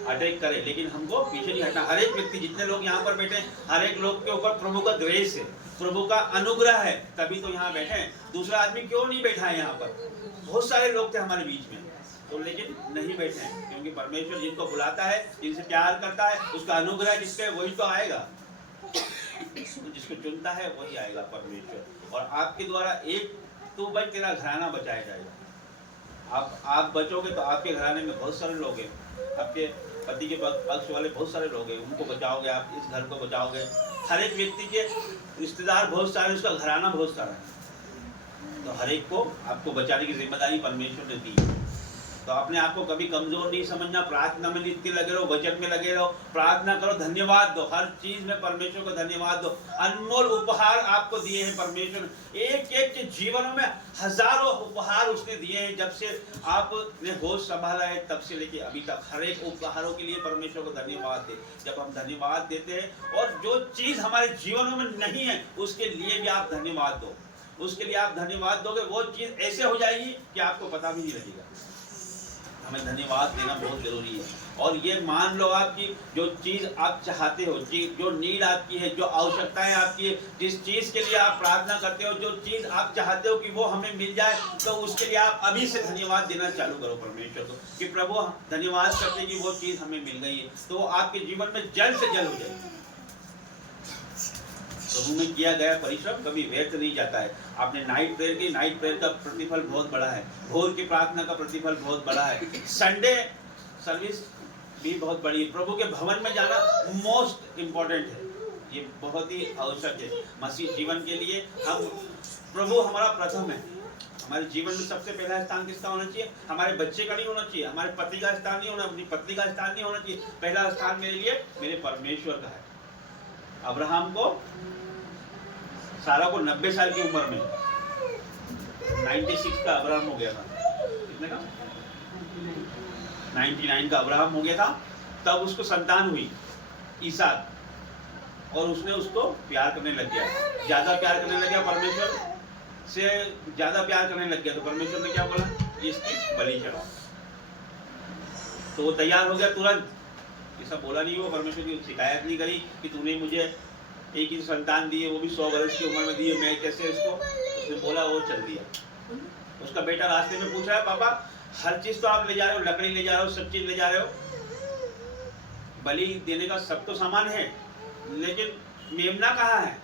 अटैक करे, लेकिन हमको पीछे नहीं हटना। हर एक व्यक्ति, जितने लोग यहाँ पर बैठे हैं, हर एक लोग के ऊपर प्रभु का ग्रेस है, प्रभु का अनुग्रह है, तभी तो यहाँ बैठे हैं। दूसरा आदमी क्यों नहीं बैठा है यहाँ पर? बहुत सारे लोग थे हमारे बीच में, तो लेकिन नहीं बैठे हैं, क्योंकि परमेश्वर जिनको बुलाता है, जिनसे प्यार करता है, उसका अनुग्रह जिसके वही तो आएगा, तो जिसको चुनता है वही आएगा परमेश्वर। और आपके द्वारा एक तू बच, तेरा घराना बचाया जाएगा। आप बचोगे तो आपके घराने में बहुत सारे लोग हैं, आपके पति के पक्ष वाले बहुत सारे लोग हैं, उनको बचाओगे, आप इस घर को बचाओगे। हर एक व्यक्ति के रिश्तेदार बहुत सारे, उसका घराना बहुत सारा है, तो हर एक को आपको बचाने की जिम्मेदारी परमेश्वर ने दी। तो अपने आप को कभी कमजोर नहीं समझना, प्रार्थना में नित्य लगे रहो, वचन में लगे रहो, प्रार्थना करो, धन्यवाद दो, हर चीज में परमेश्वर को धन्यवाद दो। अनमोल उपहार आपको दिए हैं परमेश्वर, एक एक के जीवनों में हजारों उपहार उसने दिए हैं। जब से आपने होश संभाला है तब से लेके अभी तक, हर एक उपहारों के लिए परमेश्वर को धन्यवाद दे। जब हम धन्यवाद देते हैं और जो चीज हमारे जीवनों में नहीं है उसके लिए भी आप धन्यवाद दो, उसके लिए आप धन्यवाद दोगे, वो चीज ऐसे हो जाएगी कि आपको पता भी नहीं लगेगा। हमें धन्यवाद देना बहुत जरूरी है। और ये मान लो आपकी जो चीज़ आप चाहते हो, जो नीड आपकी है, जो आवश्यकताएं आपकी है, जिस चीज़ के लिए आप प्रार्थना करते हो, जो चीज़ आप चाहते हो कि वो हमें मिल जाए, तो उसके लिए आप अभी से धन्यवाद देना चालू करो परमेश्वर को कि प्रभु धन्यवाद करते कि वो चीज़ हमें मिल गई है, तो वो आपके जीवन में जल्द से जल्द हो जाएगी। प्रभु में किया गया परिश्रम कभी व्यर्थ नहीं जाता है। आपने नाइट प्रेयर की, नाइट प्रेयर का प्रतिफल बहुत बड़ा है, भोर की प्रार्थना का प्रतिफल बहुत बड़ा है, संडे सर्विस भी बहुत बड़ी है। प्रभु के भवन में जाना मोस्ट इम्पोर्टेंट है, ये बहुत ही आवश्यक है मसीह जीवन के लिए। हम प्रभु हमारा प्रथम है, हमारे जीवन में सबसे पहला स्थान किसका होना चाहिए? हमारे बच्चे का नहीं होना चाहिए, हमारे पति का स्थान नहीं होना, अपनी पत्नी का स्थान नहीं होना चाहिए। पहला स्थान मेरे लिए मेरे परमेश्वर का है। अब्राहम को, सारा को 90 साल की उम्र में, 96 का अब्राहम हो गया था, कितने का 99 का अब्राहम हो गया था, तब उसको संतान हुई ईसाक, और उसने उसको प्यार करने लग गया, ज्यादा प्यार करने लग गया, परमेश्वर से ज्यादा प्यार करने लग गया। तो परमेश्वर ने क्या बोला, इसकी बलि चढ़ाओ। तो वो तैयार हो गया तुरंत, ये सब बोला नहीं, वो परमेश्वर की शिकायत नहीं करी कि तूने मुझे एक ही संतान दी है, वो भी 100 वर्ष की उम्र में दी है, मैं कैसे इसको, उसने बोला, वो चल दिया। उसका बेटा रास्ते में पूछ रहा है, पापा हर चीज तो आप ले जा रहे हो, लकड़ी ले जा रहे हो, सब चीज ले जा रहे हो, बलि देने का सब तो सामान है, लेकिन मेमना कहाँ है?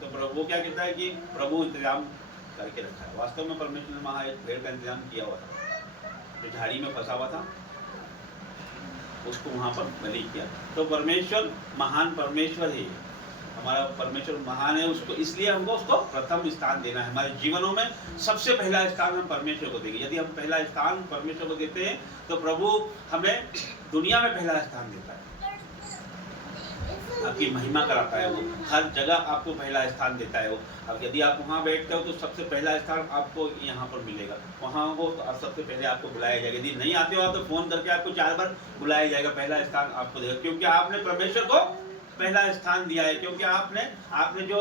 तो प्रभु क्या कहता है कि प्रभु इंतजाम करके रखा है। वास्तव में परमेश्वर ने वहाँ एक भेड़ का इंतजाम किया हुआ था, जो झाड़ी में फंसा हुआ था, उसको वहाँ पर बलि किया। तो परमेश्वर महान परमेश्वर है, हमारा परमेश्वर महान है, उसको इसलिए हमको उसको प्रथम स्थान देना है। हमारे जीवनों में सबसे पहला स्थान हम परमेश्वर को देंगे। यदि हम पहला स्थान परमेश्वर को देते हैं तो प्रभु हमें दुनिया में पहला स्थान देता है, आपकी महिमा कराता है, वो हर जगह आपको पहला स्थान देता है वो। अब यदि आप वहाँ बैठते हो तो सबसे पहला स्थान आपको यहाँ पर मिलेगा, वहाँ हो तो सबसे पहले आपको बुलाया जाएगा। यदि नहीं आते हो आप तो फोन करके आपको 4 बार बुलाया जाएगा, पहला स्थान आपको देगा, क्योंकि आपने परमेश्वर को पहला स्थान दिया है, क्योंकि आपने जो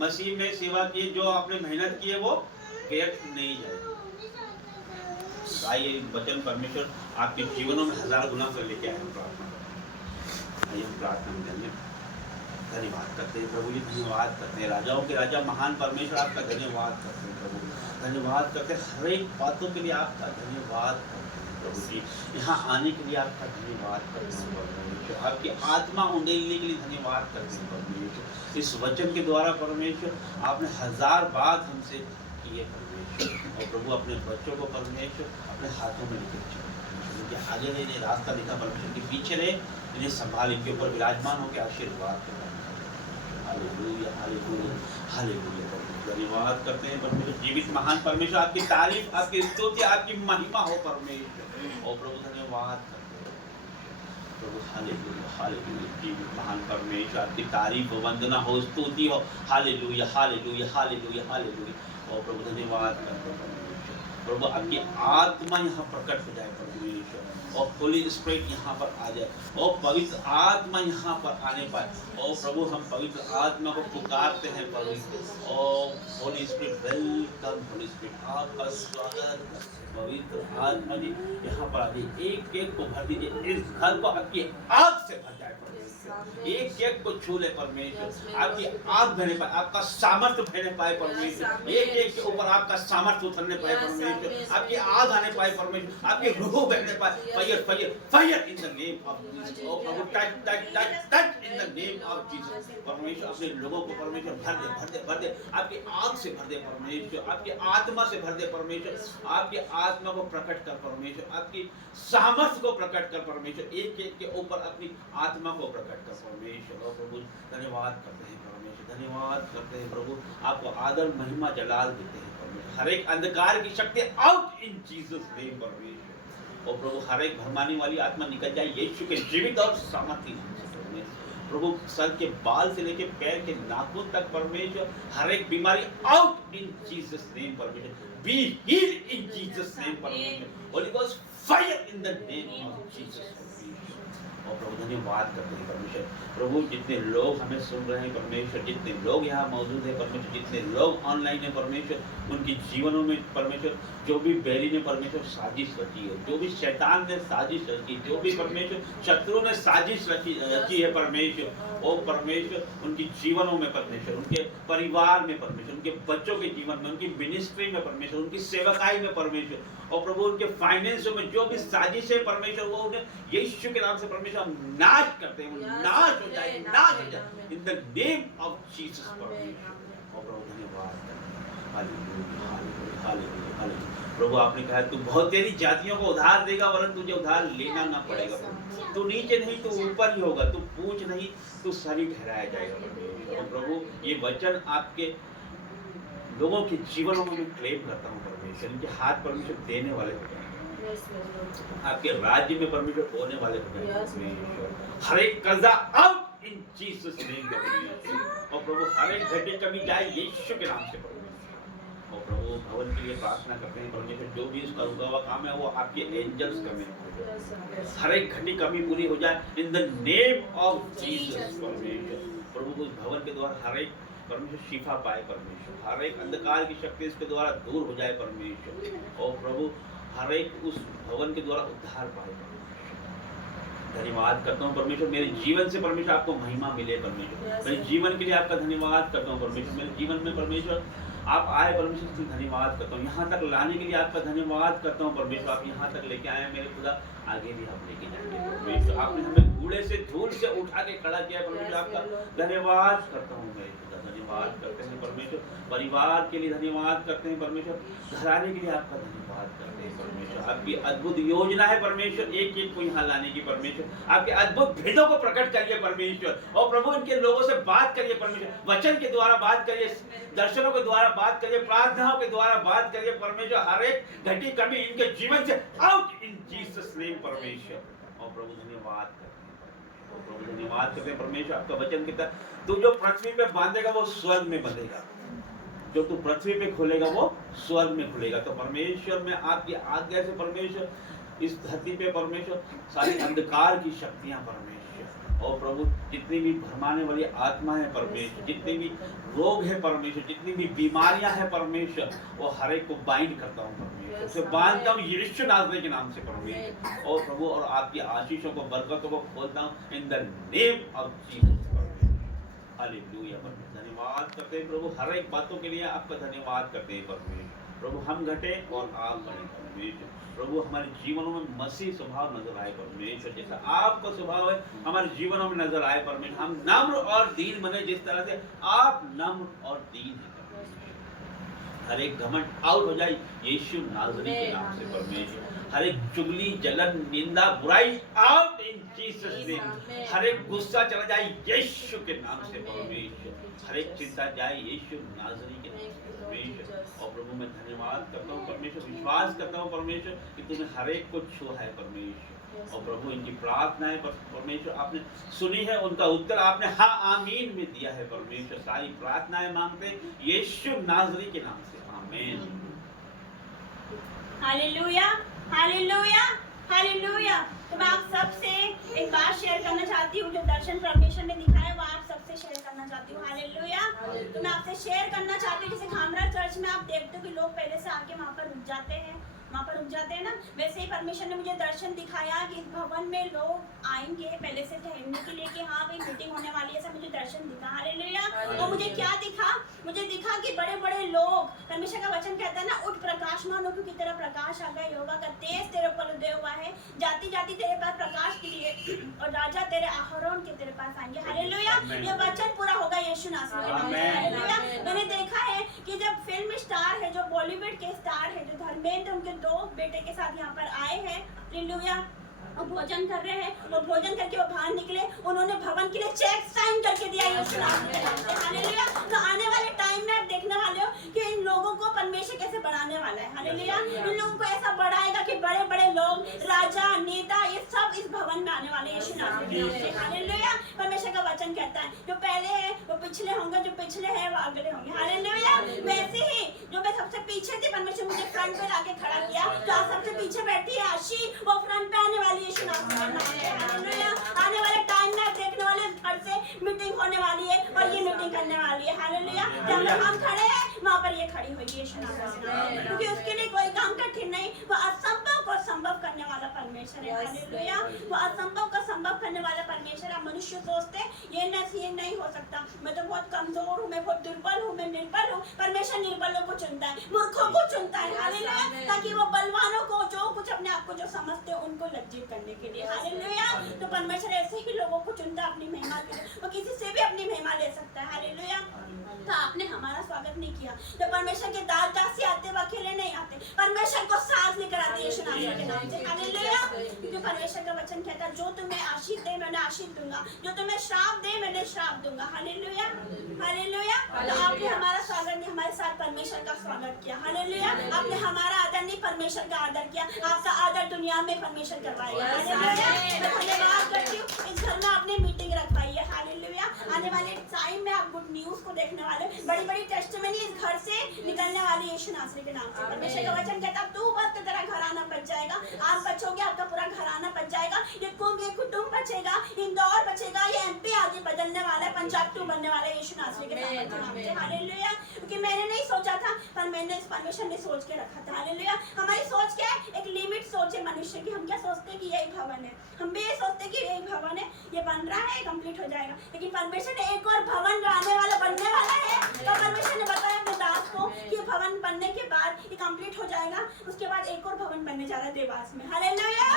मसीह में सेवा की, जो आपने मेहनत की है, वो व्यर्थ नहीं जाएगी। आइए वचन परमेश्वर आपके जीवनों में 1000 गुना कर लेके आए। हम प्रार्थना, आइए हम प्रार्थना में जाइए। धन्यवाद करते हैं प्रभु जी, धन्यवाद करते हैं, राजाओं के राजा महान परमेश्वर आपका धन्यवाद करते हैं प्रभु, धन्यवाद करते हैं, हर एक बातों के लिए आपका धन्यवाद करते हैं प्रभु जी, यहाँ आने के लिए आपका धन्यवाद करते हैं परमेश्वर, आपकी आत्मा उंडेलने के लिए धन्यवाद करते हैं परमेश्वर। इस वचन के द्वारा परमेश्वर आपने 1000 बात हमसे किए परमेश्वर, और प्रभु अपने बच्चों को परमेश्वर अपने हाथों में लेकर चलो, उनके आगे रहे, इन्हें रास्ता दिखा परमेश्वर, के पीछे रहे, इन्हें संभाल, इनके ऊपर विराजमान होकर आशीर्वाद करें। Hallelujah hallelujah hallelujah. धन्यवाद करते हैं परमेश्वर, जीवित महान परमेश्वर, आपकी तारीफ, आपकी स्तुति, आपकी महिमा हो परमेश्वर। और प्रभु धन्यवाद करते हैं प्रभु, हालेलुया हालेलुया। जीवित महान परमेश्वर, आपकी तारीफ हो, वंदना हो, स्तुति हो, हालेलुया हालेलुया हालेलुया हालेलुया। और प्रभु धन्यवाद करते हैं परमेश्वर, प्रभु आपकी आत्मा यहाँ प्रकट हो जाए परमेश्वर, और होली स्पिरिट यहाँ पर आ जाए, और पवित्र आत्मा यहाँ पर आने पाए। और प्रभु हम पवित्र आत्मा को पुकारते हैं पवित्र, और Holi spirit welcome, Holi spirit आपका स्वागत, पवित्र आत्मा जी यहाँ पर आ जाइए, एक एक को भर दीजिए, इस घर को आपकी आग से भर जाए परमेश्वर, एक एक को छू ले परमेश्वर, आपकी आग बहने पाए, आपका सामर्थ्य बहने पाए परमेश्वर, एक एक के ऊपर आपका सामर्थ्य उतरने पाए परमेश्वर, आपकी आग आने पाए परमेश्वर, आपकी रूह बहने पाए, fire fire fire in the name of Jesus. ओ प्रभु touch touch touch touch in the name of Jesus परमेश्वर, अपने लोगों को परमेश्वर भर दे भर दे भर दे, आपकी आग से भर दे परमेश्वर, आपकी आत्मा से भर दे परमेश्वर, आपकी आत्मा को प्रकट कर परमेश्वर, आपकी सामर्थ्य को प्रकट कर परमेश्वर, एक एक के ऊपर अपनी आत्मा को प्रकट कर परमेश्वर। और प्रभु धन्यवाद करते हैं परमेश्वर, धन्यवाद करते हैं प्रभु, आपको आदर महिमा जलाल देते हैं परमेश्वर, हर एक अंधकार की शक्ति आउट इन जीसस नेम परमेश्वर। और प्रभु हर एक भरमाने वाली आत्मा निकल जाए यीशु के जीवित और सामर्थी नाम से प्रभु, सर के बाल से लेके पैर के नाखून तक परमेश्वर, हर एक बीमारी आउट इन जीसस नेम परमेश्वर, be healed in Jesus name परमेश्वर, holy ghost fire in the name of Jesus. और प्रभु धन्यवाद करते हैं परमेश्वर, प्रभु जितने लोग हमें सुन रहे हैं परमेश्वर, जितने लोग यहाँ मौजूद हैं परमेश्वर, जितने लोग ऑनलाइन है परमेश्वर, उनकी जीवनों में परमेश्वर जो भी बैरी ने परमेश्वर साजिश रची है, जो भी शैतान ने साजिश रची, जो भी परमेश्वर शत्रु ने साजिश रची है परमेश्वर, ओ परमेश्वर उनकी जीवनों में परमेश्वर, उनके परिवार में परमेश्वर, उनके बच्चों के जीवन में, उनकी मिनिस्ट्री में परमेश्वर, उनकी सेवकाई में परमेश्वर, और प्रभु उनके फाइनेंसों में जो भी साजिश है परमेश्वर, वो उन्हें यीशु के नाम से परमेश्वर हम नाश करते हैं, वो नाश हो जाए, नाश हो जाए इन द नेम ऑफ जीसस परमेश्वर। और प्रभु धन्यवाद करते हैं, हालेलुया हालेलुया हालेलुया हालेलुया। प्रभु आपने कहा तू बहुत तेरी जातियों को उधार देगा, वरन तुझे उधार लेना ना पड़ेगा। तू नीचे नहीं तू ऊपर ही होगा, तू पूंछ नहीं तू सर ही ठहराया जाएगा परमेश्वर। और प्रभु ये वचन आपके लोगों के जीवनों में क्लेम करता हूँ परमेश्वर, इनके हाथ परमेश्वर देने वाले हो जाए, आपके राज्य में परमेश्वर होने वाले हो जाए परमेश्वर, हर एक कर्जा out out in Jesus name. और प्रभु हर एक घटी कमी जाए यीशु के नाम से प्रभु। और प्रभु भवन के लिए प्रार्थना करते हैं परमेश्वर, जो भी उसका रुका हुआ काम है वो आपके एंजल्स कमें, हर एक घटी कमी पूरी हो जाए इन द नेम ऑफ जीसस परमेश्वर। प्रभु उस भवन के द्वारा हर एक परमेश्वर शिफा पाए परमेश्वर, हर एक अंधकार की शक्ति इसके द्वारा दूर हो जाए परमेश्वर। और प्रभु हर एक उस भवन के द्वारा उद्धार पाए परमेश्वर। धन्यवाद करता हूँ परमेश्वर, मेरे जीवन से परमेश्वर आपको महिमा मिले परमेश्वर। मेरे जीवन के लिए आपका धन्यवाद करता हूँ परमेश्वर। मेरे जीवन में परमेश्वर आप आए परमेश्वर, इसलिए धन्यवाद करता हूँ। यहाँ तक लाने के लिए आपका धन्यवाद करता हूँ परमेश्वर। आप यहाँ तक लेके आए मेरे खुदा, आगे भी आप लेके जाएंगे परमेश्वर। आपने हमें कूड़े से धूल से उठा के खड़ा किया परमेश्वर, आपका धन्यवाद करता हूँ मेरे खुदा। धन्यवाद करते हैं परमेश्वर, परिवार के लिए धन्यवाद करते हैं परमेश्वर, घराने के लिए आपका धन्यवाद करते हैं परमेश्वर। आपकी अद्भुत योजना है परमेश्वर, एक एक को यहाँ लाने की परमेश्वर। आपके अद्भुत भेदों को प्रकट करिए परमेश्वर। और प्रभु इनके लोगों से बात करिए परमेश्वर, वचन के द्वारा बात करिए, दर्शनों के द्वारा बात करिए, प्रार्थनाओं के द्वारा बात करिए परमेश्वर। हर एक घटी कमी इनके जीवन से आउट इन जीसस नेम परमेश्वर। और प्रभु धन्यवाद करते हैं, और प्रभु धन्यवाद करते हैं परमेश्वर। आपका वचन कहता है तू जो पृथ्वी पे बांधेगा वो स्वर्ग में बंधेगा, जो तू पृथ्वी पे खोलेगा वो स्वर्ग में खुलेगा। तो परमेश्वर में आपकी आज्ञा से परमेश्वर इस धरती पे परमेश्वर सारी अंधकार की शक्तियां परमेश्वर, और प्रभु जितनी भी भरमाने वाली आत्मा है परमेश्वर, जितने भी रोग है परमेश्वर, जितनी भी बीमारियां हैं परमेश्वर, वो हर एक को बाइंड करता हूँ परमेश्वर, उसे बांधता हूँ यीशु नाज़री के नाम से परमेश्वर। और प्रभु और आपकी आशीषों को, बरकतों को खोलता हूँ इन द नेम ऑफ जीसस परमेश्वर। हालेलुया परमेश्वर। धन्यवाद करते हैं प्रभु, हर एक बातों के लिए आपका धन्यवाद करते हैं परमेश्वर। प्रभु हम घटे और आप बढ़े परमेश्वर। प्रभु हमारे जीवनों में मसीह स्वभाव नजर आए परमेश्वर, जैसा आपका स्वभाव है हमारे जीवनों में नजर आए परमेश्वर। हम नम्र और दीन बने जिस तरह से आप नम्र और दीन हैं परमेश्वर। हर एक घमंड आउट हो जाए यीशु नाज़री के नाम से परमेश्वर। हर एक चुगली, जलन, निंदा, बुराई आउट इन जीसस नेम। हर एक गुस्सा चला जाए यीशु के नाम से परमेश्वर। हर एक चिंता जाए यीशु नाज़री के नाम से परमेश्वर। और प्रभु मैं धन्यवाद करता हूँ परमेश्वर, विश्वास करता हूँ परमेश्वर कि तूने हर एक को छुआ है परमेश्वर। और प्रभु इनकी प्रार्थनाएं परमेश्वर आपने सुनी है, उनका उत्तर आपने हाँ आमीन में दिया है परमेश्वर। सारी प्रार्थनाएं मांगते हैं यीशु नाज़री के नाम से, आमीन। Hallelujah, hallelujah, hallelujah. तो मैं आप सबसे एक बात शेयर करना चाहती हूँ, जो दर्शन परमेश्वर ने दिखाया वो आप सबसे शेयर करना चाहती हूँ। हालेलुया। तो मैं आपसे शेयर करना चाहती हूँ, जैसे खामरा चर्च में आप देखते हो कि लोग पहले से आके वहाँ पर रुक जाते हैं, वहाँ पर रुक जाते हैं ना, वैसे ही परमेश्वर ने मुझे दर्शन दिखाया कि इस भवन में लोग आएंगे पहले से ठहरने के लिए कि हाँ भाई मीटिंग होने वाली है, ऐसा मुझे दर्शन दिखा। हालेलुया। और मुझे क्या दिखा? मुझे दिखा कि बड़े बड़े लोग, परमेश्वर का वचन कहता है ना, उठ प्रकाशमान हो क्योंकि तेरा प्रकाश आ गया, यहोवा का तेज तेरे ऊपर उदय हुआ है। जाती जाती तेरे पास प्रकाश के लिए और राजा तेरे आरोन के तेरे पास आएंगे। हालेलुया। ये वचन पूरा होगा यीशु नाज़री के नाम से। हालेलुया। मैंने देखा है कि जब फिल्म स्टार है, जो बॉलीवुड के स्टार है, जो धर्मेंद्र, उनके दो बेटे के साथ यहाँ पर आए हैं, हालेलुया, और भोजन कर रहे हैं, और भोजन करके वो बाहर निकले, उन्होंने भवन के लिए चेक साइन करके दिया यीशु नाज़री के नाम से। हालेलुया। तो आने वाले टाइम में आप देखने वाले हो कि इन लोगों को परमेश्वर कैसे बढ़ाने वाला है। हालेलुया। इन लोगों को ऐसा बढ़ाएगा कि बड़े बड़े लोग, राजा, नेता, ये सब इस भवन में आने वाले यीशु नाज़री के नाम से। हालेलुया। परमेश्वर का वचन कहता है जो पहले है वो पिछले होंगे, जो पिछले है वो अगले होंगे। हालेलुया। वैसे ही जो मैं सबसे पीछे थी, परमेश्वर मुझे फ्रंट पे लाके खड़ा किया। जो आप सबसे पीछे बैठी है आशी, वो फ्रंट पे आने वाली यीशु नाज़री के नाम से। हालेलुया। आने वाले टाइम में देखने वाले घर से मीटिंग होने वाली है और ये मीटिंग करने वाली है। हालेलुया। जब हम खड़े हैं वहाँ पर ये खड़ी होगी यीशु नाज़री के नाम से, क्योंकि उसके लिए कोई काम कठिन नहीं, वो असंभव को संभव करने वाला परमेश्वर है। हालेलुया। वो असंभव को संभव करने वाला परमेश्वर। आप मनुष्य सोचते ये नहीं हो सकता, मैं तो बहुत कमजोर हूँ, मैं बहुत दुर्बल हूँ, मैं निर्बल हूँ। परमेश्वर निर्बलों को चुनता है, मूर्खों को चुनता है। हालेलुया। ताकि वो बलवानों को, जो कुछ अपने आप को जो समझते हैं, उनको लज्जित करने के लिए। हालेलुया। तो परमेश्वर ऐसे ही लोगों को चुनता है अपनी महिमा के लिए, वो किसी से भी अपनी महिमा ले सकता है। हालेलुया। तो आपने हमारा स्वागत नहीं किया, तो परमेश्वर के दास दासी आते वो अकेले नहीं आते, परमेश्वर को साथ लेकर आते यीशु नाज़री के नाम से। हालेलुया। क्योंकि परमेश्वर का वचन कहता है जो तुम्हें आशीष दे मैं उन्हें आशीष दूंगा, जो तुम्हें श्राप दे मैं उन्हें श्राप दूंगा। हालेलुया। हालेलुया। तो आपने हमारा स्वागत नहीं, हमारे साथ परमेश्वर का स्वागत किया। हालेलुया। आपने हमारा आदर नहीं, परमेश्वर का आदर किया। आपका आदर दुनिया में परमेश्वर करवाएगा। हालेलुया। मैं धन्यवाद करती हूँ, इस घर में आपने मीटिंग रखवाई है। हालेलुया। आने वाले टाइम में आप गुड न्यूज को देखने वाले, बड़ी बड़ी टेस्टिमनी इस घर से निकलने वाली यीशु नासरी के नाम से। परमेश्वर का वचन कहता है तू बच तो तेरा घराना बच जाएगा, आप बचोगे, आपका पूरा घराना बच जाएगा, ये कुटुंब बचेगा, इंदौर बचेगा, ये एमपी आगे बदलने वाला है, पंजाब 2 बनने वाला है यीशु नासरी के नाम से। हालेलुया। क्योंकि मैंने नहीं सोचा था, पर मैंने इस परमेश्वर ने सोच के रखा था। हालेलुया। हमारी सोच क्या है? एक लिमिट सोच है मनुष्य की। हम क्या सोचते हैं कि यही भवन है, हम भी ये सोचते हैं कि यही भवन है, ये बन रहा है, कंप्लीट हो जाएगा। लेकिन परमेश्वर ने एक और भवन आने वाला बनने वाला है, तो परमेश्वर ने बताया अपने दास को कि भवन बनने के बाद ये कंप्लीट हो जाएगा, उसके बाद एक और भवन बनने जा रहा है देवास में। हालेलुया।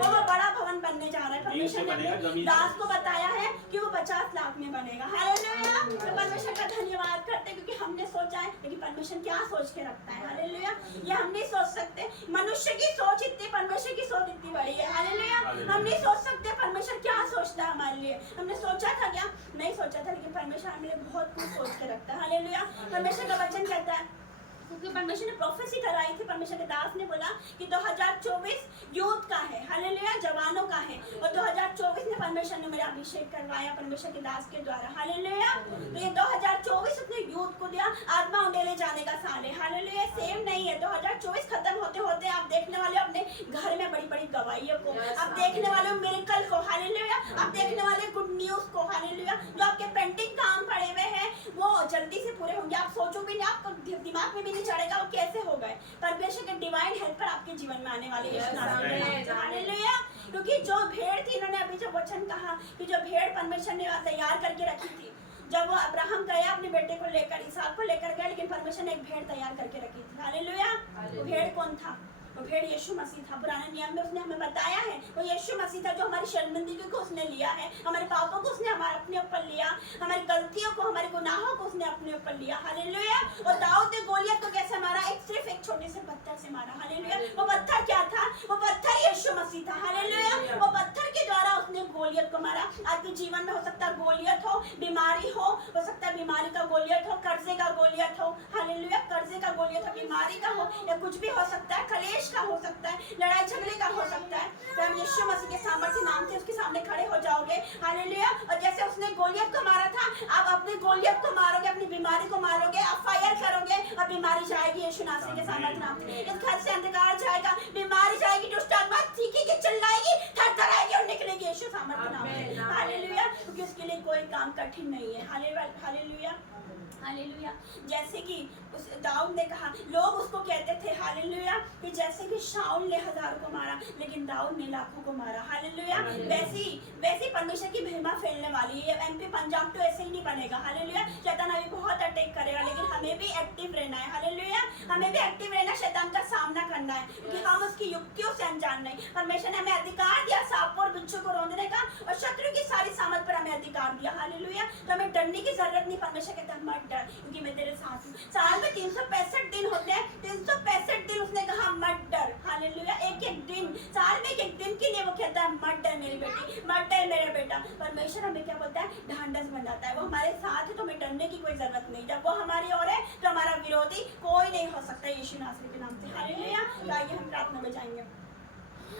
वो बड़ा भवन बनने जा रहा है। परमेश्वर ने अपने दास को बताया है कि वो 50 लाख में बनेगा। हालेलुया। तो परमेश्वर का धन्यवाद करते, क्योंकि हमने सोचा है, लेकिन परमेश्वर क्या सोच के रखता है। हालेलुया। ये हम नहीं सोच सकते। मनुष्य की सोच इतनी, परमेश्वर की सोच इतनी बड़ी है। हालेलुया। हम नहीं सोच सकते परमेश्वर क्या सोचता है हमारे लिए। हमने सोचा था क्या? नहीं सोचा था, लेकिन परमेश्वर हमारे लिए बहुत कुछ सोच के रखता है। हालेलुया। परमेश्वर का वचन कहता है, क्योंकि परमेश्वर ने प्रोफेसी कराई थी, परमेश्वर के दास ने बोला कि 2024 यूथ का है। हालेलुया। जवानों का है। और 2024 में परमेश्वर ने मेरा अभिषेक करवाया परमेश्वर के दास के द्वारा। हालेलुया। तो ये 2024 उसने यूथ को दिया, आत्मा उंडेले जाने का साल है। हालेलुया। सेम नहीं है। 2024 खत्म होते होते आप देखने वाले हो अपने घर में बड़ी बड़ी गवाहियों को, आप देखने वाले हो मिरेकल को। हालेलुया। आप देखने वाले गुड न्यूज को। हालेलुया। जो आपके पेंडिंग काम पड़े हुए हैं वो जल्दी से पूरे होंगे। आप सोचो भी नहीं, आपको दिमाग में भी चढ़ेगा वो कैसे हो गए। परमेश्वर के डिवाइन हेल्पर आपके जीवन में आने वाले यीशु नासरी के नाम से। हालेलुया। क्योंकि जो भेड़ थी, इन्होंने अभी जो वचन कहा कि जो भेड़ परमेश्वर ने तैयार करके रखी थी, जब वो अब्राहम गया अपने बेटे को लेकर, इसहाक को लेकर गया, लेकिन परमेश्वर ने एक भेड़ तैयार करके रखी थी। हालेलुया। वो भेड़ कौन था? वो भेड़ यीशु मसीह था। पुराने नियम में उसने हमें बताया है वो यीशु मसीह था, जो हमारी शर्मिंदगी को उसने लिया है, हमारे पापों को उसने अपने ऊपर लिया, हमारी गलतियों को, हमारे गुनाहों को उसने अपने ऊपर लिया। हालेलुया। और दाऊद ने गोलियत को कैसे मारा? सिर्फ एक छोटे से पत्थर से मारा। हालेलुया। वो पत्थर क्या था? वो पत्थर यीशु मसीह था। हालेलुया। वो पत्थर के द्वारा उसने गोलियत को मारा। आपके जीवन में हो सकता है गोलियत हो, बीमारी हो सकता है बीमारी का गोलियत हो, कर्जे का गोलियत हो। हालेलुया। कर्जे का गोलियत हो, बीमारी का हो, या कुछ भी हो सकता है, कलेश का हो सकता है, लड़ाई झगड़े का हो सकता है। तो हम यीशु मसीह के सामर्थ्य नाम से उसके सामने खड़े हो जाओगे। हालेलुया। और जैसे उसने गोलियत को मारा था, आप अपनी गोलियत को मारोगे, अपनी बीमारी को मारोगे, आप फायर करोगे और बीमारी जाएगी यीशु नासरी के सामर्थ्य नाम से। इस घर से अंधकार जाएगा, बीमारी जाएगी, दुष्ट आत्मा चीखेगी, चिल्लाएगी, थरथराएगी और निकलेगी यीशु सामर्थ्य नाम से। हालेलुया। क्योंकि उसके लिए कोई काम कठिन नहीं है। हालेलुया। हालेलुया। जैसे कि उस दाऊद ने कहा, लोग उसको कहते थे हालेलुया कि जैसे कि शाऊल ने 1000 को मारा, लेकिन दाऊद ने लाखों को मारा। हालेलुया। वैसी परमेश्वर की महिमा फैलने वाली है। एमपी पंजाब तो ऐसे ही नहीं बनेगा। हालेलुया। शैतान अभी बहुत अटैक करेगा, लेकिन हमें भी एक्टिव रहना है। हालेलुया। हमें भी एक्टिव रहना, शैतान का सामना करना है, क्योंकि हम उसकी युक्तियों से अनजान नहीं। परमेश्वर ने हमें अधिकार दिया सांप और बिच्छू को रौंदने का, और शत्रु की सारी सामर्थ पर हमें अधिकार दिया। हालेलुया। तो हमें डरने की जरूरत नहीं। परमेश्वर कहता है मत डर, क्योंकि मैं तेरे साथ हूँ। साल में 365 दिन होते हैं, 365 दिन उसने कहा मत डर। हालेलुया। एक एक दिन, साल में एक दिन के लिए वो कहता है मत डर मेरी बेटी, मत डर मेरा बेटा। परमेश्वर हमें क्या बोलता है? ढांढस बनाता है। वो हमारे साथ है तो हमें डरने की कोई जरूरत नहीं। जब वो हमारी ओर है तो हमारा विरोधी कोई नहीं हो सकता यीशु नासरी के नाम से। हालेलुया। तो आइए हम प्रार्थना में जाएंगे।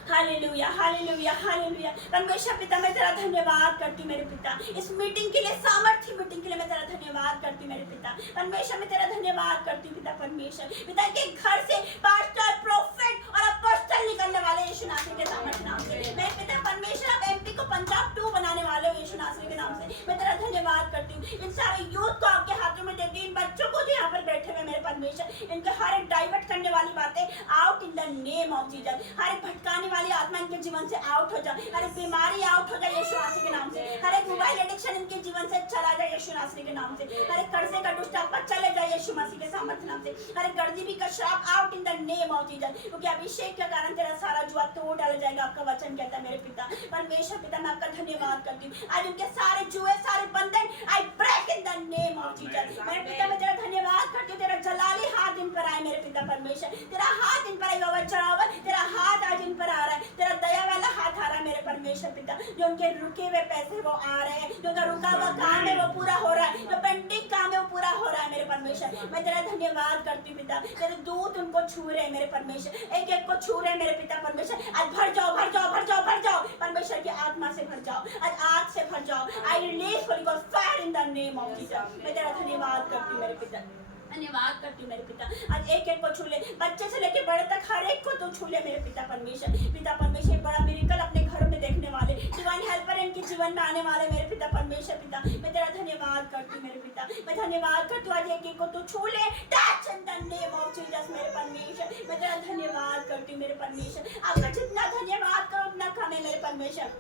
हालेलुया। हालेलुया। हालेलुया। परमेश्वर पिता, मैं तेरा धन्यवाद करती हूँ मेरे पिता, इस मीटिंग के लिए, सामर्थ्य मीटिंग के लिए मैं तेरा धन्यवाद करती हूँ मेरे पिता। परमेश्वर मैं तेरा धन्यवाद करती हूँ पिता। परमेश्वर पिता के घर से पास्टर, प्रोफेट और अपोस्टल निकलने वाले यीशु नासरी के सामर्थ्य नाम से। मेरे पिता परमेश्वर, आप एमपी को पंजाब 2 बनाने वाले हो यीशु नासरी के नाम से। मैं तेरा धन्यवाद करती हूँ। इन सारे यूथ को आपके हाथों में देती हूँ, इन बच्चों को जो यहाँ पर बैठे हुए मेरे परमेश्वर, इनके हर एक डाइवर्ट करने वाली बातें out in the name of Jesus. हर एक भटकाने वाली आत्मा इनके जीवन से आउट हो जाए, हर एक बीमारी आउट हो जाए यीशु नासरी के नाम से। हर एक मोबाइल एडिक्शन इनके जीवन से चला जाए यीशु नासरी के नाम से। हर एक कर्जे का दुष्ट आत्मा चले जाए यीशु मसीह के सामर्थ्य नाम से। हर एक गर्दीबी का श्राप out in the name of Jesus, क्योंकि अभिषेक के कारण तेरा सारा जुआ तोड़ डाला जाएगा। आपका वचन कहता है मेरे पिता। परमेश्वर पिता, मैं आपका धन्यवाद करती हूँ। आज उनके सारे जुए, सारे बंधन I break in the name of Jesus. मेरे पिता, मैं तेरा धन्यवाद करती हूँ। तेरा जलाली हाथ इन पर आए मेरे पिता परमेश्वर, तेरा हाथ इन पर आए, तेरा हाथ आज इन पर आ रहा है, तेरा दया वाला हाथ आ रहा है मेरे परमेश्वर। परमेश्वर पिता, जो उनके रुके हुए पैसे वो आ रहे हैं, जो उनका रुका हुआ काम है वो पूरा हो रहा है, जो पेंडिंग काम है वो पूरा हो रहा है मेरे परमेश्वर। मैं तेरा धन्यवाद करती हूँ पिता, तेरे दूत उनको छू रहे हैं मेरे परमेश्वर, एक एक को छू रहे हैं मेरे पिता परमेश्वर। आज भर जाओ भर जाओ भर जाओ भर जाओ परमेश्वर की आत्मा से भर जाओ, आज आग से भर जाओ। I release Holi ghost fire in the name of Jesus. मैं तेरा धन्यवाद करती हूँ मेरे पिता, धन्यवाद करती हूँ मेरे पिता। आज एक एक को छू ले, बच्चे से लेके बड़े तक हर एक को तो छू ले मेरे पिता परमेश्वर। पिता परमेश्वर एक बड़ा मिरेकल अपने घरों में देखने वाले, डिवाइन हेल्पर इनके जीवन में आने वाले मेरे पिता परमेश्वर पिता। मैं तेरा धन्यवाद करती हूँ मेरे पिता, मैं धन्यवाद करती हूँ आज एक एक को तो छू ले, touch in the name of Jesus मेरे परमेश्वर। मैं तेरा धन्यवाद करती हूँ मेरे परमेश्वर। आपका जितना धन्यवाद करो उतना कम है मेरे परमेश्वर,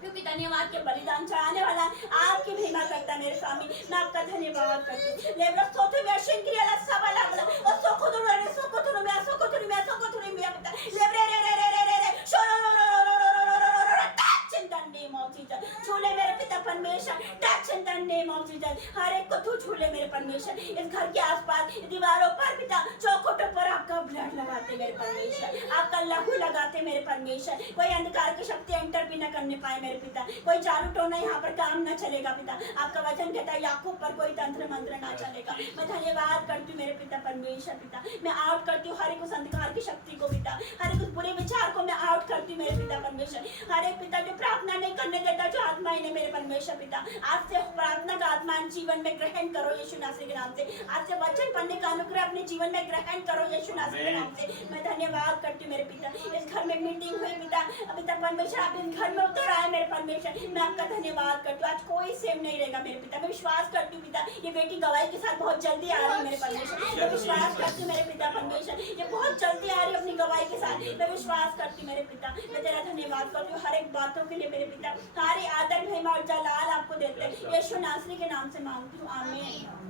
क्योंकि धन्यवाद के बलिदान चढ़ाने वाला आपकी महिमा करता है मेरे स्वामी। मैं आपका धन्यवाद करती हूँ। लेब्रा सोतु में शिंक्रिया ला सबला बला और सोकोतु रे सोकोतु में सोकोतु में सोकोतु में पिता लेब्रे रे रे रे रे रे रे शोरो रो रो रो रो रो रो रो रो touch in the name of Jesus. छूले मेरे पिता परमेश्वर, touch in the name of Jesus. हर एक को तू छूले मेरे परमेश्वर, इस घर के आसपास दीवारों पर पिता चौखटों पर आपका ब्लड लगाते मेरे परमेश्वर, आपका लहू लगाते मेरे परमेश्वर। कोई अंधकार की शक्ति एंटर भी न करने पाए मेरे पिता, कोई जादू टोना यहाँ पर काम न चलेगा पिता। आपका वचन कहता है याकूब पर कोई तंत्र मंत्र ना चलेगा। मैं धन्यवाद करती हूँ मेरे पिता परमेश्वर पिता। मैं आउट करती हूँ हर एक उस अंधकार की शक्ति को पिता, हर एक उस बुरे विचार को मैं आउट करती हूँ मेरे पिता परमेश्वर। हर एक पिता जो प्रार्थना नहीं करने देता, जो आत्मा इन्हें मेरे परमेश्वर पिता, आज से प्रार्थना का आत्मा जीवन में ग्रहण करो यीशु नासरी के नाम से। आज से वचन पढ़ने का अनुग्रह अपने जीवन में ग्रहण करो यीशु नासरी के नाम से। मैं धन्यवाद करती हूँ मेरे पिता। इस घर में मीटिंग हुई पिता, पिता परमेश्वर आप इस घर में उतर आए मेरे परमेश्वर। मैं आपका धन्यवाद करती हूँ। आज कोई सेव नहीं रहेगा मेरे पिता। मैं विश्वास करती हूँ पिता, ये बेटी गवाही के साथ बहुत जल्दी आ रही है मेरे परमेश्वर। मैं विश्वास करती हूँ मेरे पिता परमेश्वर, ये बहुत जल्दी आ रही है अपनी गवाही के साथ। मैं विश्वास करती हूँ मेरे पिता। मैं तेरा धन्यवाद करती हूँ हर एक बातों के लिए मेरे पिता। सारी आदर महिमा और जलाल आपको देते हैं यीशु नासरी के नाम से मांगती हूँ, आमीन।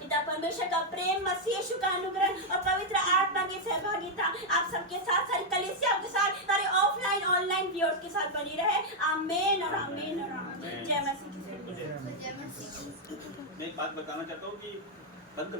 पिता परमेश्वर का प्रेम, मसीह यीशु का अनुग्रह और पवित्र आत्मा की सहभागिता आप सबके साथ, सारी कलीसिया के साथ, सारे ऑफलाइन ऑनलाइन व्यूअर्स के साथ बनी रहे। आमीन और आमीन और आमीन। जय मसीह। मैं एक बात बताना चाहता हूँ कि बंद कर